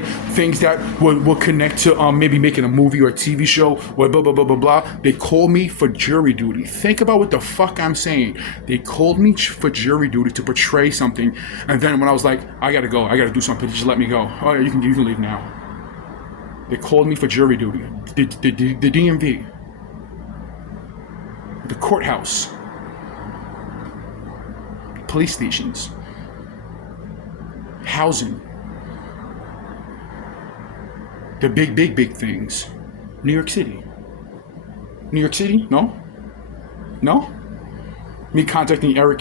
things that will connect to maybe making a movie or a TV show or blah blah blah blah blah. They called me for jury duty. Think about what the fuck I'm saying. They called me for jury duty to portray something, and then when I was like, I gotta go, I gotta do something, just let me go. Oh, you can leave now. They called me for jury duty. The DMV, the courthouse. Police stations, housing, the big things. New York City. No. Me contacting Mayor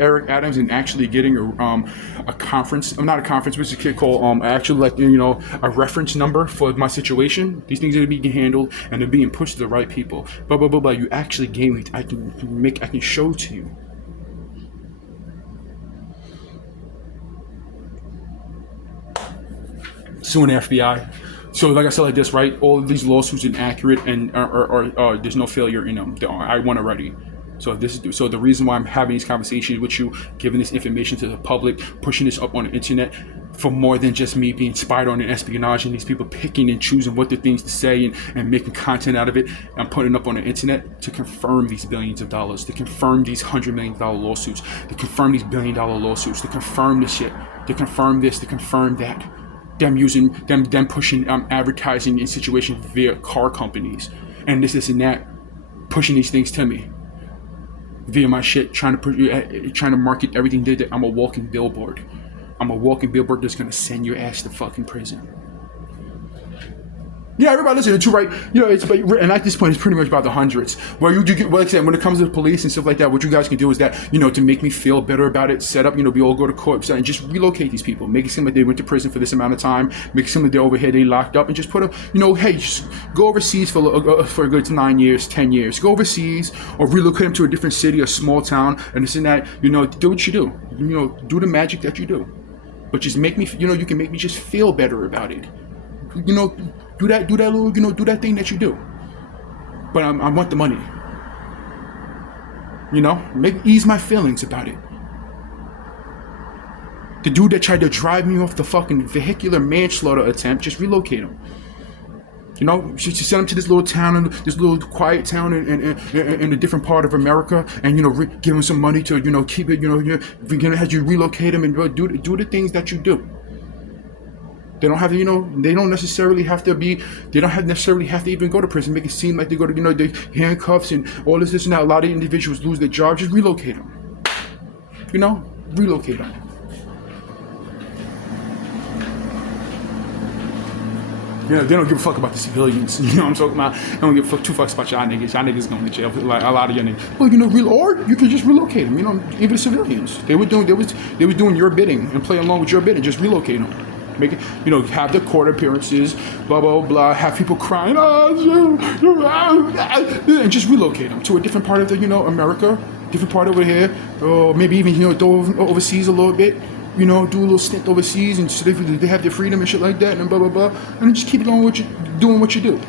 Eric Adams and actually getting a conference. I'm not a conference, which is a kid called actually like a reference number for my situation. These things are being handled and they're being pushed to the right people. Blah blah blah blah. You actually gave me. I can show to you. Suing the FBI. So like I said like this, right? All of these lawsuits are inaccurate and there's no failure in them. I won already. So the reason why I'm having these conversations with you, giving this information to the public, pushing this up on the internet, for more than just me being spied on and espionage and these people picking and choosing what the things to say and making content out of it and putting it up on the internet to confirm these billions of dollars, to confirm these $100 million lawsuits, to confirm these $1 billion lawsuits, to confirm this shit, to confirm this, to confirm that. Them pushing advertising in situations via car companies and this and that, pushing these things to me via my shit, trying to market everything that I'm a walking billboard. I'm a walking billboard that's gonna send your ass to fucking prison. Yeah, everybody listening to right. And at this point, it's pretty much about the hundreds. Where you get, like I said, when it comes to the police and stuff like that, what you guys can do is that, to make me feel better about it, set up, we all go to court and just relocate these people. Make it seem like they went to prison for this amount of time. Make it seem like they're over here, they locked up, and just put them, hey, just go overseas for a good 9 years, 10 years. Go overseas or relocate them to a different city, a small town, and this and that. Do what you do. Do the magic that you do. But just make me, you can make me just feel better about it. Do that little, do that thing that you do. But I want the money. Ease my feelings about it. The dude that tried to drive me off the fucking vehicular manslaughter attempt, just relocate him. Just send him to this little town, this little quiet town in a different part of America, and give him some money to keep it. We're gonna have you relocate him and do the things that you do. They don't have to, they don't necessarily have to even go to prison. Make it seem like they go to, the handcuffs and all this and that. A lot of individuals lose their jobs. Just relocate them. Relocate them. They don't give a fuck about the civilians. You know what I'm talking about? They don't give two fucks about y'all niggas. Y'all niggas going to jail. Like a lot of y'all niggas. Well, or you can just relocate them. Even the civilians. They was doing your bidding and playing along with your bidding. Just relocate them. Make it, have the court appearances, blah, blah, blah, have people crying, and just relocate them to a different part of America, different part over here, or maybe even, go overseas a little bit, do a little stint overseas, and so they have their freedom and shit like that, and blah, blah, blah, and just keep going doing what you do.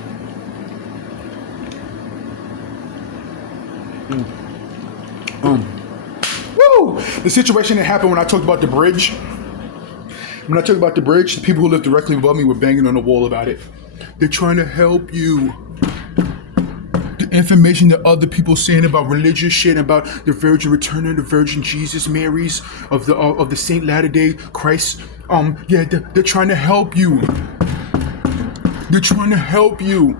Woo! The situation that happened when I talked about the bridge. When I talk about the bridge, the people who live directly above me were banging on the wall about it. They're trying to help you. The information that other people saying about religious shit, about the Virgin returning, the Virgin Jesus Marys of the Saint Latter-day Christ. They're trying to help you. They're trying to help you.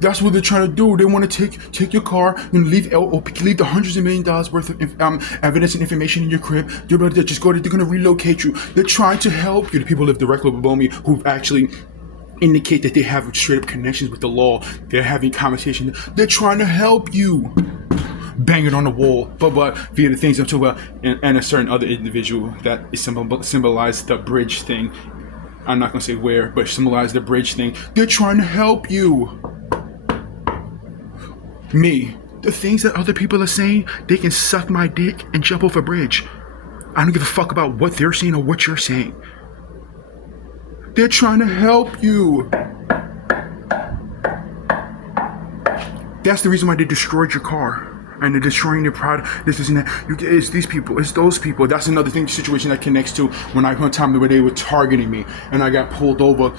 That's what they're trying to do. They want to take your car and leave the hundreds of $1 million worth of evidence and information in your crib. They're about to just go. They're going to relocate you. They're trying to help you. The people live directly below me who've actually indicate that they have straight up connections with the law. They're having conversations. They're trying to help you. Bang it on the wall, but via the things I'm talking about, and a certain other individual that is symbolized the bridge thing. I'm not gonna say where, but symbolize the bridge thing. They're trying to help you. Me, the things that other people are saying, they can suck my dick and jump off a bridge. I don't give a fuck about what they're saying or what you're saying. They're trying to help you. That's the reason why they destroyed your car. And they're destroying your product. This isn't that. It's these people. It's those people. That's another thing, situation that connects to when I one time where they were targeting me and I got pulled over.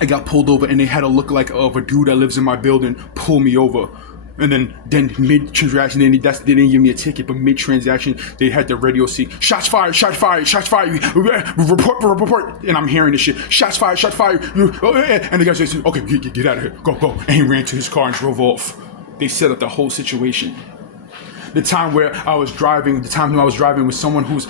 And they had a look like of a dude that lives in my building pull me over. And then mid-transaction, they didn't give me a ticket, but mid-transaction, they had the radio see, shots fired, report. And I'm hearing this shit, shots fired. And the guy says, okay, get out of here, go. And he ran to his car and drove off. They set up the whole situation. The time when I was driving with someone who's,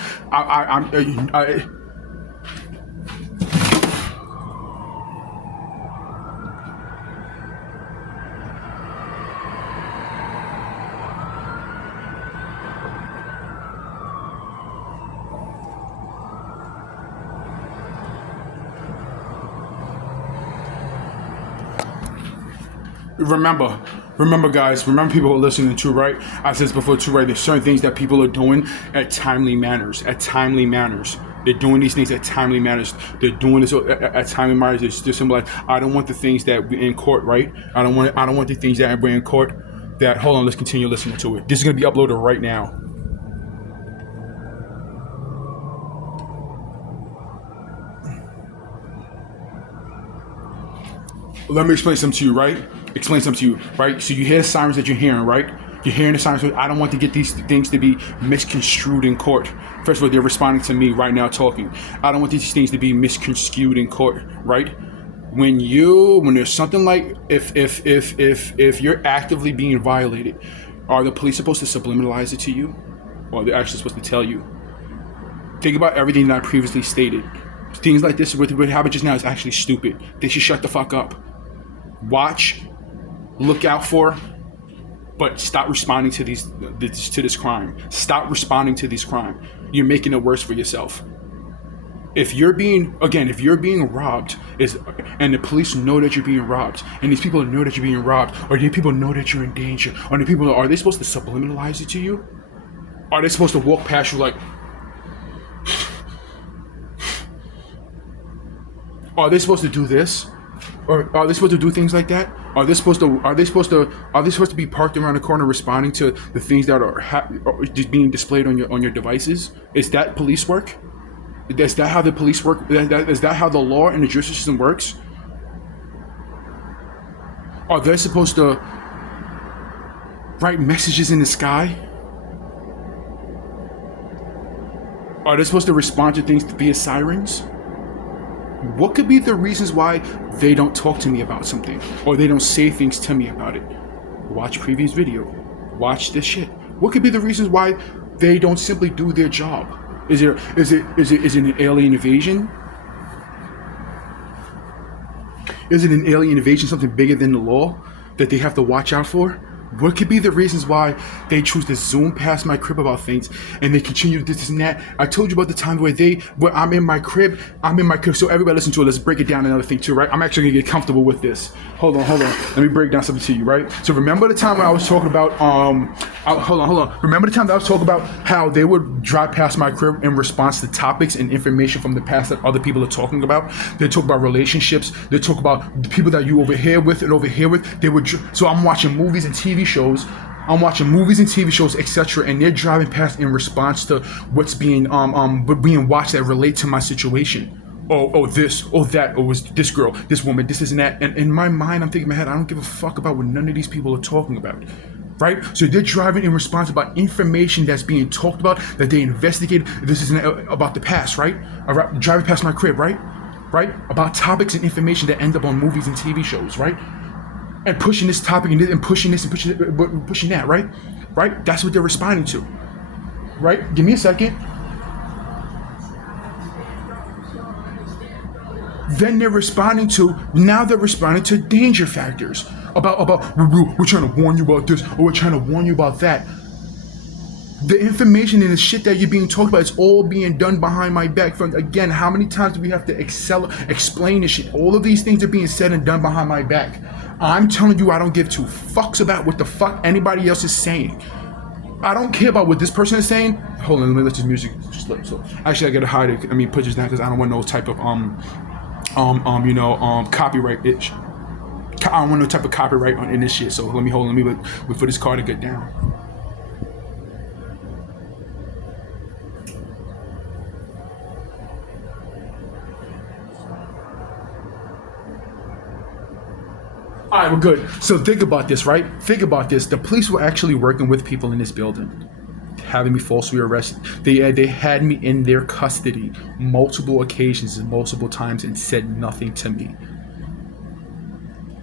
Remember guys, people who are listening to, right? I said this before too, right? There's certain things that people are doing at timely manners. They're doing these things at timely manners. They're doing this at timely manners. They're something like, I don't want the things that we're in court, right? I don't want the things that we're in court that, hold on, let's continue listening to it. This is going to be uploaded right now. Let me explain something to you, right? So you hear the sirens that you're hearing, right? You're hearing the sirens. I don't want to get these things to be misconstrued in court. First of all, they're responding to me right now talking. I don't want these things to be misconstrued in court, right? When there's something like, if you're actively being violated, are the police supposed to subliminalize it to you? Or are they actually supposed to tell you? Think about everything that I previously stated. Things like this, what happened just now, is actually stupid. They should shut the fuck up. Watch, look out for, but stop responding to this crime. Stop responding to this crime. You're making it worse for yourself. If you're being robbed, and the police know that you're being robbed, and these people know that you're being robbed, or these people know that you're in danger, or are they supposed to subliminalize it to you? Are they supposed to walk past you like? Are they supposed to do this? Or are they supposed to do things like that? Are they supposed to be parked around the corner responding to the things that are just being displayed on your devices? Is that police work? Is that how the police work? Is that how the law and the justice system works? Are they supposed to write messages in the sky? Are they supposed to respond to things via sirens? What could be the reasons why they don't talk to me about something, or they don't say things to me about it? Watch previous video. Watch this shit. What could be the reasons why they don't simply do their job? Is it an alien invasion? Is it an alien invasion, something bigger than the law that they have to watch out for? What could be the reasons why they choose to zoom past my crib about things and they continue this and that? I told you about the time where I'm in my crib. So everybody listen to it. Let's break it down another thing too, right? I'm actually gonna get comfortable with this. Hold on. Let me break down something to you, right? So remember the time when I was talking about, hold on. Remember the time that I was talking about how they would drive past my crib in response to topics and information from the past that other people are talking about? They talk about relationships. They talk about the people that you over here with and over here with. So I'm watching movies and TV shows, etc., and they're driving past in response to what's being watched that relate to my situation. This, that, or was this girl, this woman, this and that. And in my mind, I'm thinking in my head, I don't give a fuck about what none of these people are talking about. Right? So they're driving in response about information that's being talked about, that they investigated. This is about the past, right? Driving past my crib, right? About topics and information that end up on movies and TV shows, right? and pushing this topic and pushing this and pushing that, right? Right? That's what they're responding to, right? Give me a second. Then they're responding to danger factors about we're trying to warn you about this or we're trying to warn you about that. The information and the shit that you're being talked about is all being done behind my back. From again, how many times do we have to explain this shit? All of these things are being said and done behind my back. I'm telling you, I don't give two fucks about what the fuck anybody else is saying. I don't care about what this person is saying. Hold on, let me let this music just slip. So actually, I gotta hide it. I mean, put this down because I don't want no type of copyright itch. I don't want no type of copyright in this shit. So let me wait for this car to get down. All right, we're good. So think about this, right? Think about this. The police were actually working with people in this building, having me falsely arrested. They had me in their custody multiple occasions and multiple times and said nothing to me.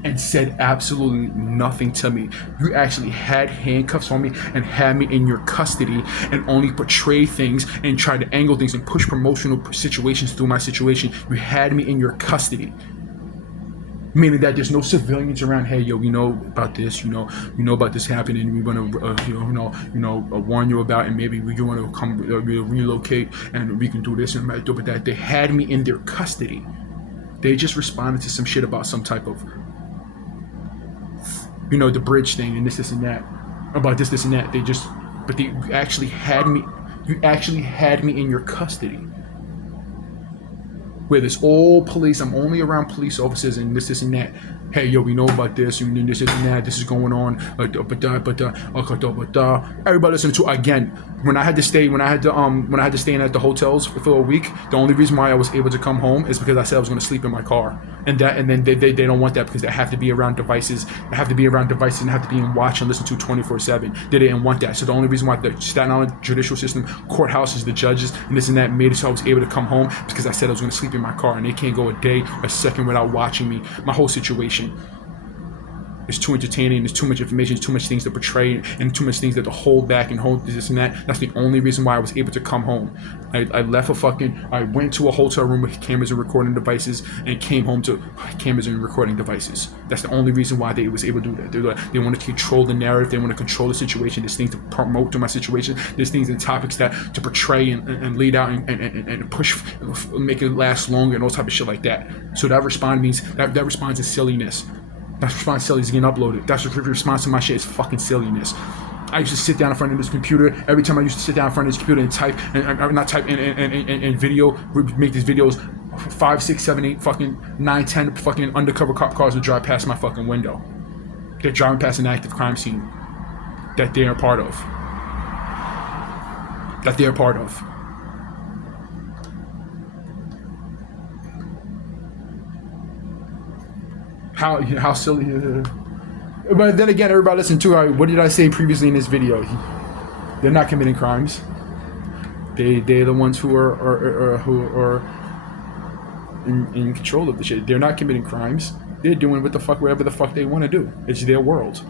And said absolutely nothing to me. You actually had handcuffs on me and had me in your custody and only portray things and try to angle things and push promotional situations through my situation. You had me in your custody. Meaning that there's no civilians around. Hey, yo, we know about this. You know about this happening. We want to, warn you about, and maybe we want to come relocate, and we can do this and do that. They had me in their custody. They just responded to some shit about some type of, the bridge thing and this and that, about this and that. But they actually had me. You actually had me in your custody. Where there's all police, I'm only around police officers and this and that. Hey, yo, we know about this, and this and that. This is going on. Everybody listening to again. When I had to stay in at the hotels for a week, the only reason why I was able to come home is because I said I was going to sleep in my car, and then they don't want that because they have to be around devices. They have to be around devices and have to be in watch and listen to 24/7. They didn't want that, so the only reason why the Staten Island judicial system, courthouses, the judges, and this and that made it so I was able to come home because I said I was going to sleep in my car, and they can't go a day, a second without watching me. My whole situation. It's too entertaining, there's too much information, there's too much things to portray, and too much things that to hold back and hold this and that. That's the only reason why I was able to come home. I went to a hotel room with cameras and recording devices and came home to cameras and recording devices. That's the only reason why they was able to do that. They want to control the narrative, they want to control the situation, there's things to promote to my situation, there's things and topics that to portray and lead out and push, make it last longer and all type of shit like that. So that responds to silliness. That response to silly is getting uploaded. That's the response to my shit is fucking silliness. I used to sit down in front of this computer. Every time I used to sit down in front of this computer and type, and video, make these videos, 5, 6, 7, 8, fucking 9, 10 fucking undercover cop cars would drive past my fucking window. They're driving past an active crime scene that they are a part of. How silly is it? But then again, everybody listen to what did I say previously in this video? They're not committing crimes. They're the ones who are in control of the shit. They're not committing crimes. They're doing whatever the fuck they want to do. It's their world.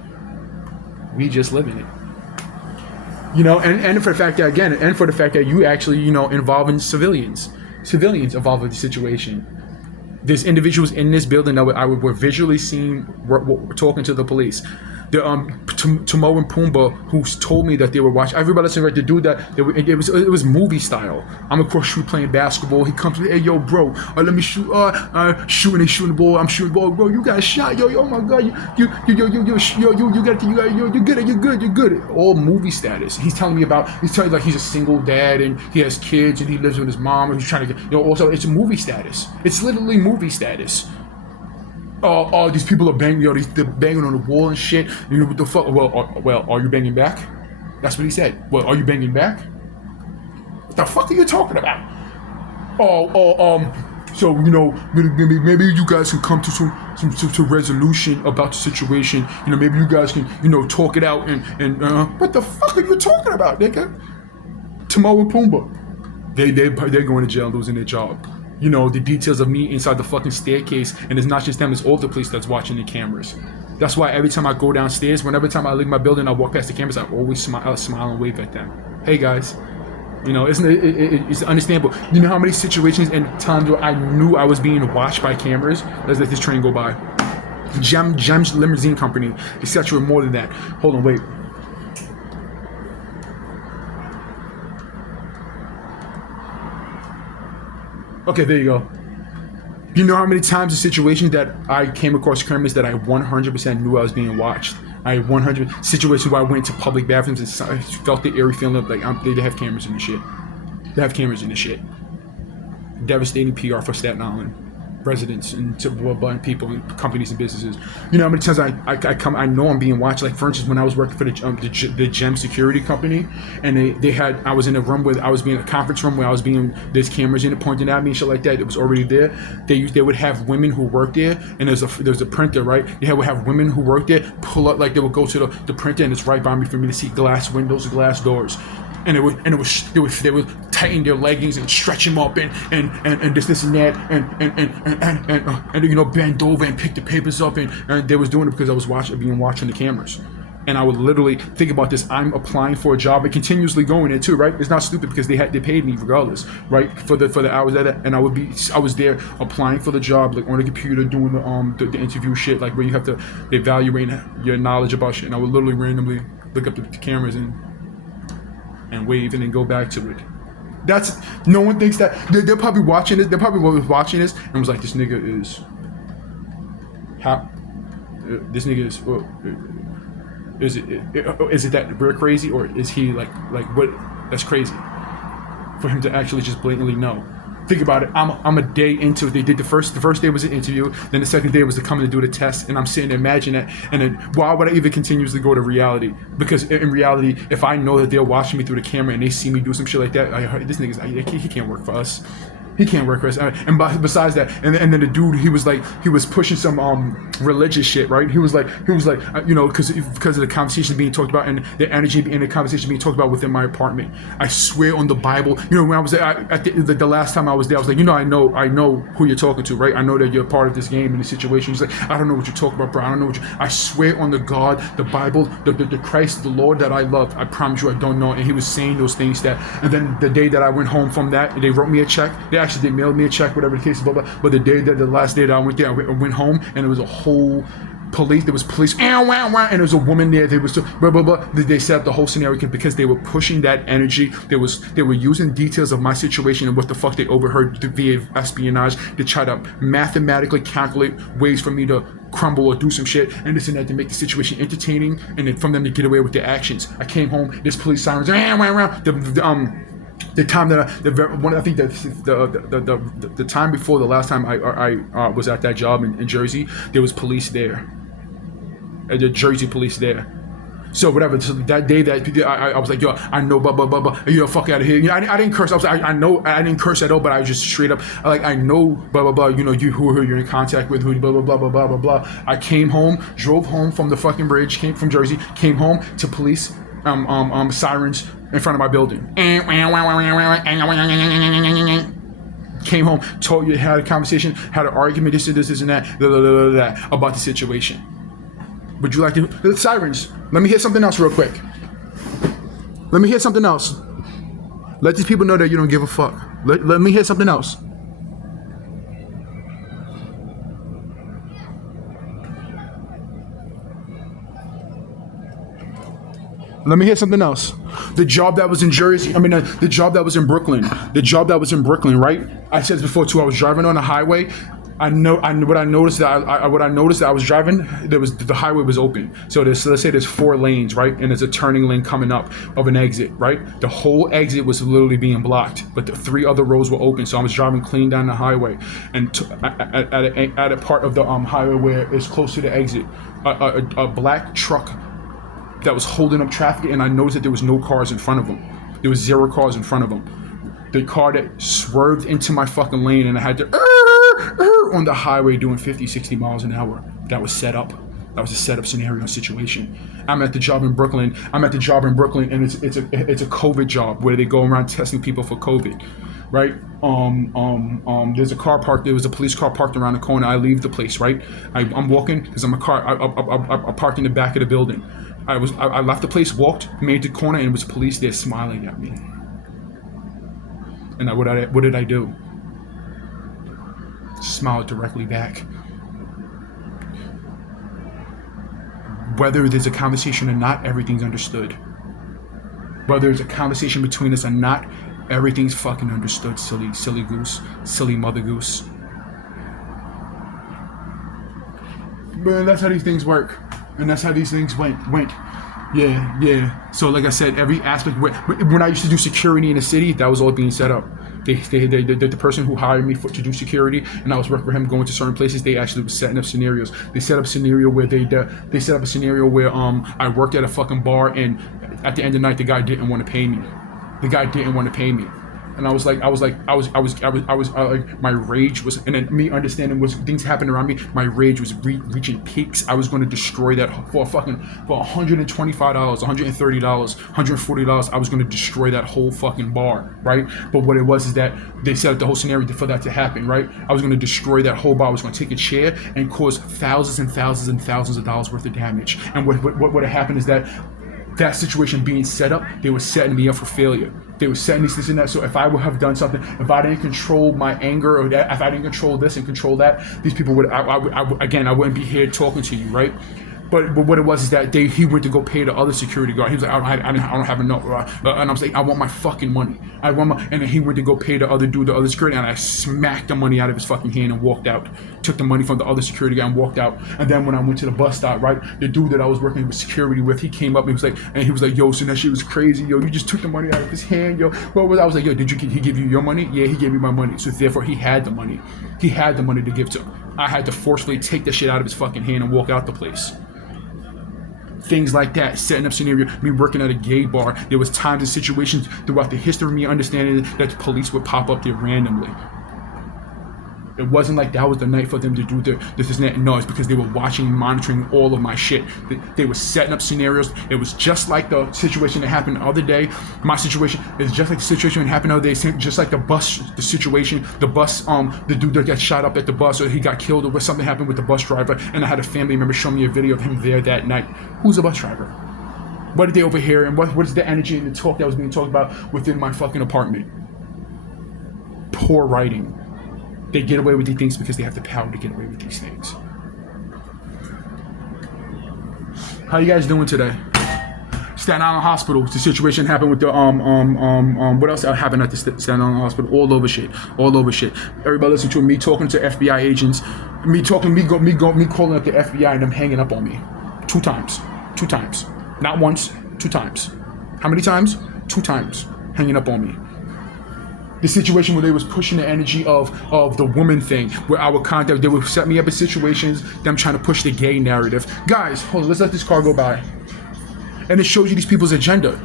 We just live in it. And for the fact that you actually involving civilians involved with the situation. There's individuals in this building that were visually seen talking to the police. The Timon and Pumbaa, who told me that they were watching. Everybody listening, right? The dude it was movie style. I'm across street playing basketball. He comes to me, hey yo, bro, let me shoot. Shooting the ball. I'm shooting the ball, bro. You got shot, yo. Oh my god, you good. All movie status. He's telling me like he's a single dad and he has kids and he lives with his mom and he's trying to get. Also, it's movie status. It's literally movie status. Oh, these people are banging, they're banging on the wall and shit. What the fuck? Well, are you banging back? That's what he said. Well, are you banging back? What the fuck are you talking about? So maybe you guys can come to some resolution about the situation. Maybe you guys can talk it out and what the fuck are you talking about, nigga? Timon and Pumbaa, they're going to jail, losing their job. The details of me inside the fucking staircase, and it's not just them, it's all the police that's watching the cameras. That's why every time I go downstairs, whenever time I leave my building, I walk past the cameras, I always smile and wave at them. Hey guys. You know, it's understandable. You know how many situations and times where I knew I was being watched by cameras? Let's let this train go by. Gems Limousine Company, etc. More than that. Hold on, wait. Okay, there you go. You know how many times the situations that I came across cameras that I 100% knew I was being watched. I 100 situations where I went to public bathrooms and I felt the eerie feeling of like they have cameras in the shit. They have cameras in the shit. Devastating PR for Staten Island residents and to blind people and companies and businesses. You know how many times I know I'm being watched. Like for instance, when I was working for the Gem Security Company, and they had, I was in a room where I was being a conference room where I was being, there's cameras in it pointing at me and shit like that. It was already there. They would have women who worked there, and there's a printer, right? They would have women who worked there pull up, like they would go to the printer and it's right by me for me to see glass windows, glass doors. And they would tighten their leggings and stretch them up and this and that and you know, bend over and pick the papers up and they was doing it because I was watching the cameras. And I would literally think about this. I'm applying for a job and continuously going in too, right? It's not stupid because they paid me regardless, right? For the hours that and I was there applying for the job, like on the computer doing the interview shit, like where you have to evaluate your knowledge about shit. And I would literally randomly look up the cameras and wave and then go back to it. That's, no one thinks that they're probably watching this. They're probably watching this and was like, this nigga is how this nigga is it that we're crazy, or is he like what? That's crazy for him to actually just blatantly know. Think about it. I'm a day into it. They did the first day was an interview, then the second day was to come and do the test, and I'm sitting there imagining that, and then why would I even continuously go to reality? Because in reality, if I know that they're watching me through the camera and they see me do some shit like that, this nigga's, he can't work for us. He can't work for us. And besides that, and then the dude, he was pushing some religious shit, right? He was like, you know, because of the conversation being talked about and the energy in the conversation being talked about within my apartment. I swear on the Bible, you know, when I was there, at the last time I was there, I was like, you know, I know who you're talking to, right? I know that you're part of this game and the situation. He's like, I don't know what you're talking about, bro. I don't know I swear on the God, the Bible, the Christ, the Lord that I love. I promise you, I don't know. And he was saying those things that, and then the day that I went home from that, they wrote me a check. They mailed me a check, whatever the case is, blah, blah. But the last day that I went there, I went home and it was a whole police. There was police, and there was a woman there. They was blah blah blah. They set up the whole scenario because they were pushing that energy. They were using details of my situation and what the fuck they overheard via espionage to try to mathematically calculate ways for me to crumble or do some shit and this and that to make the situation entertaining and then from them to get away with their actions. I came home. There's police sirens. The time that I think that the time before the last time I was at that job in Jersey, there was police there, the Jersey police there. So whatever. So that day that I was like, yo, I know, blah blah blah blah. You know, fuck out of here. You know, I didn't curse. I know I didn't curse at all, but I was just straight up like, I know, blah blah blah. You know, who you're in contact with, who blah blah blah blah blah blah blah. I came home, drove home from the fucking bridge, came from Jersey, came home to police sirens in front of my building. Came home, told you, had a conversation, had an argument, this and that, about the situation. Would you like to? The sirens. Let me hear something else real quick. Let me hear something else. Let these people know that you don't give a fuck. Let me hear something else. Let me hear something else. The job that was in Jersey, the job that was in Brooklyn, right? I said this before too. I was driving on the highway. What I noticed that I was driving, the highway was open. So let's say there's 4 lanes, right? And there's a turning lane coming up of an exit, right? The whole exit was literally being blocked, but the 3 other roads were open. So I was driving clean down the highway, and at a part of the highway where it's close to the exit, a black truck that was holding up traffic, and I noticed that there was no cars in front of him. There was 0 cars in front of him. The car that swerved into my fucking lane, and I had to on the highway doing 50, 60 miles an hour. That was set up. That was a setup scenario situation. I'm at the job in Brooklyn, and it's a COVID job where they go around testing people for COVID. right? There's a car parked. There was a police car parked around the corner. I leave the place, right? I'm walking because I'm a car. I parked in the back of the building. I left the place, walked, made the corner, and it was police there smiling at me. And what did I do? Smiled directly back. Whether there's a conversation or not, everything's understood. Whether there's a conversation between us or not, everything's fucking understood, silly goose, silly mother goose. But that's how these things work. And that's how these things went. Yeah. So like I said, every aspect, when I used to do security in the city, that was all being set up. The person who hired me to do security, and I was working for him going to certain places, they actually was setting up scenarios. They set up a scenario where I worked at a fucking bar, and at the end of the night, the guy didn't want to pay me. And I was like, my rage was, and then me understanding was things happened around me. My rage was reaching peaks. I was going to destroy that for $125, $130, $140. I was going to destroy that whole fucking bar, right? But what it was is that they set up the whole scenario for that to happen, right? I was going to destroy that whole bar. I was going to take a chair and cause thousands and thousands and thousands of dollars worth of damage. And what would have happened is that situation being set up, they were setting me up for failure. They were setting this and that. So if I would have done something, if I didn't control my anger or that, if I didn't control this and control that, these people would, I wouldn't be here talking to you, right? But what it was is that he went to go pay the other security guard. He was like, I don't have enough. And I was like, I want my fucking money. And then he went to go pay the other dude, the other security, and I smacked the money out of his fucking hand and walked out. Took the money from the other security guy and walked out. And then when I went to the bus stop, right, the dude that I was working with security with, he came up and he was like, yo, so that shit was crazy, yo. You just took the money out of his hand, yo. What was I was like, yo, he give you your money? Yeah, he gave me my money. So therefore, he had the money. He had the money to give to him. I had to forcefully take the shit out of his fucking hand and walk out the place. Things like that, setting up scenario, me working at a gay bar. There was times and situations throughout the history of me understanding that the police would pop up there randomly. It wasn't like that was the night for them to do this and that. No, it's because they were watching and monitoring all of my shit. They were setting up scenarios. It was just like the situation that happened the other day. My situation is just like the situation that happened the other day. Just like the situation, the dude that got shot up at the bus, or he got killed, or something happened with the bus driver. And I had a family member show me a video of him there that night. Who's the bus driver? What did they overhear? And what is the energy and the talk that was being talked about within my fucking apartment? Poor writing. They get away with these things because they have the power to get away with these things. How you guys doing today? Staten Island Hospital. The situation happened with the what else happened at the Staten Island Hospital? All over shit. Everybody listen to me talking to FBI agents, me calling up the FBI and them hanging up on me. Two times. Not once, 2 times. How many times? 2 times. Hanging up on me. The situation where they was pushing the energy of the woman thing, where I would contact, they would set me up in situations, them trying to push the gay narrative. Guys, hold on, let's let this car go by. And it shows you these people's agenda.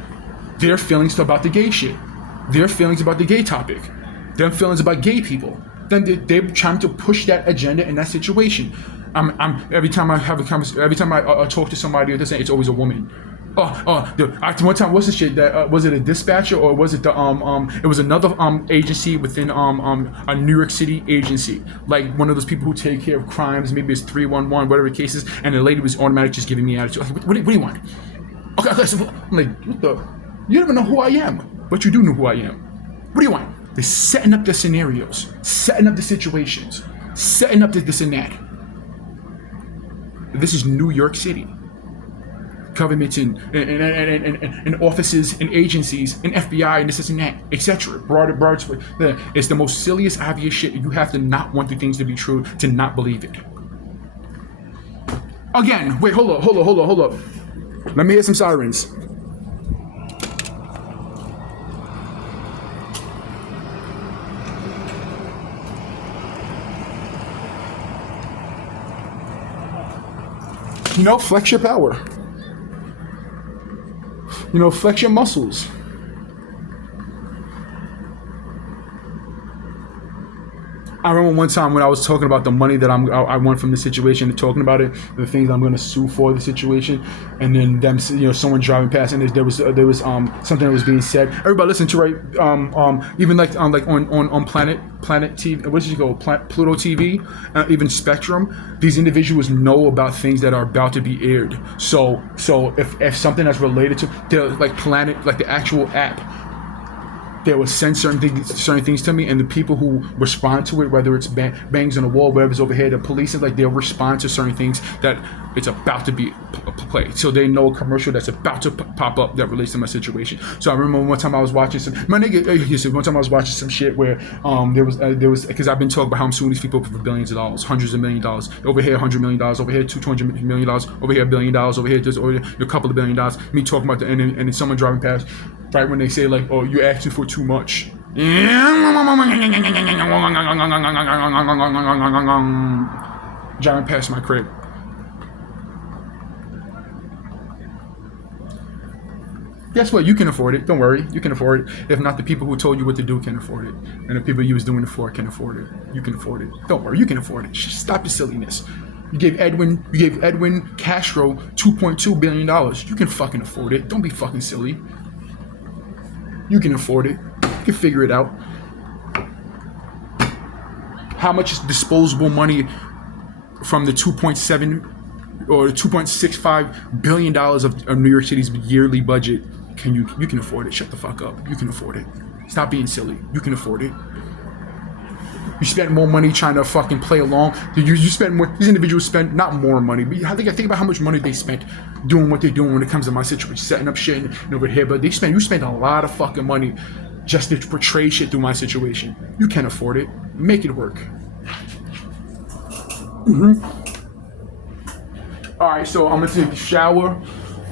Their feelings about the gay shit. Their feelings about the gay topic. Their feelings about gay people. Then they're trying to push that agenda in that situation. Every time I have a conversation, every time I talk to somebody, it's always a woman. One time, what's the shit that was it a dispatcher or was it it was another agency within a New York City agency, like one of those people who take care of crimes, maybe it's 311, whatever the case is, and the lady was automatic just giving me attitude. Like, what do you want? Okay, so I'm like, what the? You don't even know who I am, but you do know who I am. What do you want? They're setting up the scenarios, setting up the situations, setting up this and that. This is New York City. Governments and offices and agencies and FBI and this and that, etc. Broad. It's the most silliest, obvious shit. You have to not want the things to be true to not believe it. Again, wait, hold up. Let me hear some sirens. Flex your power. Flex your muscles. I remember one time when I was talking about the money that I won from the situation and talking about it, the things I'm going to sue for the situation, and then them, someone driving past, and there was something that was being said. Everybody listen to, right? Even like on Planet TV, what did you go? Pluto TV, even Spectrum. These individuals know about things that are about to be aired. So if something that's related to like Planet, like the actual app, they will send certain things to me, and the people who respond to it, whether it's bangs on the wall, whatever's over here, the police, they'll respond to certain things that it's about to be played. So they know a commercial that's about to pop up that relates to my situation. So I remember one time I was watching one time I was watching some shit where there was because I've been talking about how I'm suing these people for billions of dollars, hundreds of $1 million. Over here, $100 million. Over here, $200 million. Over here, $1 billion. Over here, just a couple of $1 billion. Me talking about and then someone driving past. Right when they say like, "Oh, you're asking for too much," driving past my crib. Guess what? You can afford it. Don't worry, you can afford it. If not, the people who told you what to do can afford it, and the people you was doing it for can afford it. You can afford it. Don't worry, you can afford it. Stop the silliness. You gave Edwin Castro $2.2 billion. You can fucking afford it. Don't be fucking silly. You can afford it. You can figure it out. How much is disposable money from the 2.7 or the 2.65 billion dollars of New York City's yearly budget? You can afford it. Shut the fuck up. You can afford it. Stop being silly. You can afford it. You spend more money trying to fucking play along. You spend more. These individuals spend not more money, but I think about how much money they spent doing what they're doing when it comes to my situation, setting up shit and over here. But you spend a lot of fucking money just to portray shit through my situation. You can afford it. Make it work. All right, so I'm gonna take a shower.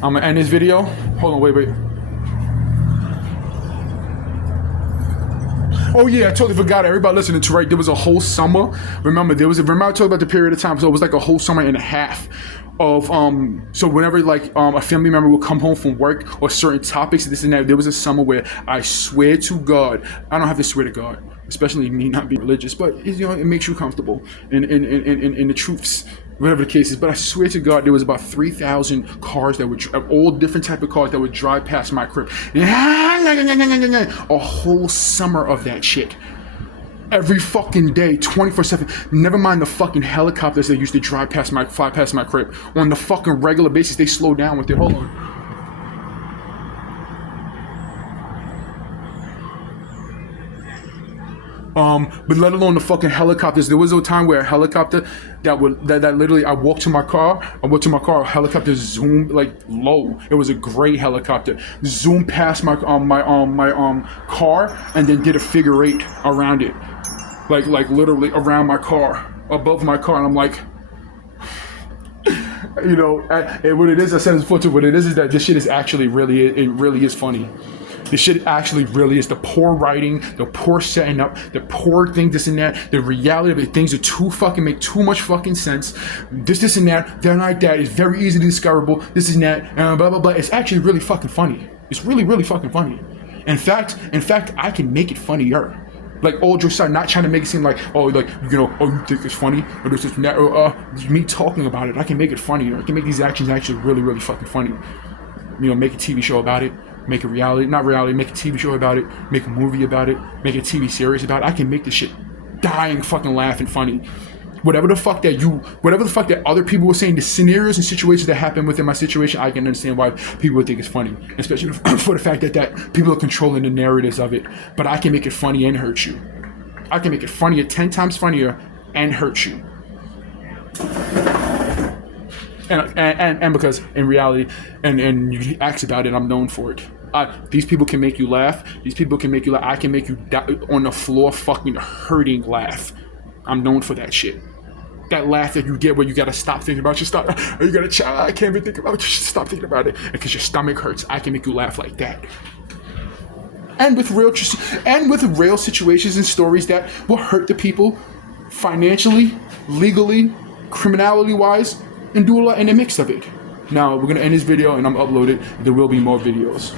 I'm gonna end this video. Hold on, wait. Oh yeah, I totally forgot. Everybody listening to, right? There was a whole summer. Remember I talked about the period of time. So it was like a whole summer and a half of so whenever like a family member would come home from work or certain topics, this and that, there was a summer where I swear to God, I don't have to swear to God, especially me not being religious, but it makes you comfortable in the truths, whatever the case is. But I swear to God, there was about 3,000 cars that would all different type of cars that would drive past my crib. A whole summer of that shit. Every fucking day, 24/7. Never mind the fucking helicopters that used to fly past my crib on the fucking regular basis. They slow down with their hold on. But let alone the fucking helicopters. There was a time where a helicopter that literally I went to my car, a helicopter zoomed like low. It was a gray helicopter. Zoomed past my car and then did a figure 8 around it. Like literally around my car, above my car, and I'm like, and what it is, I said this before too, what it is that this shit is actually really is funny. This shit actually really is. The poor writing, the poor setting up, the poor thing, this and that, the reality of it, things are make too much fucking sense. This and that, they're like that, it's very easily discoverable, this and that, blah, blah, blah. It's actually really fucking funny. It's really, really fucking funny. In fact, I can make it funnier. Like, all jokes aside, not trying to make it seem like, you think it's funny, or this and that, or me talking about it. I can make it funnier. I can make these actions actually really, really fucking funny. Make a TV show about it, make a make a TV show about it, make a movie about it, make a TV series about it. I can make this shit dying fucking laughing funny. Whatever the fuck that other people were saying, the scenarios and situations that happen within my situation, I can understand why people would think it's funny, especially for the fact that people are controlling the narratives of it. But I can make it funny and hurt you. I can make it funnier, 10 times funnier, and hurt you. And because in reality, and you ask about it, I'm known for it. These people can make you laugh. I can make you on the floor fucking hurting laugh. I'm known for that shit. That laugh that you get where you gotta stop thinking about I can't even think about it. Just stop thinking about it because your stomach hurts. I can make you laugh like that. And with real situations and stories that will hurt the people financially, legally, criminality wise, and do a lot in the mix of it. Now we're gonna end this video and I'm upload it. There will be more videos.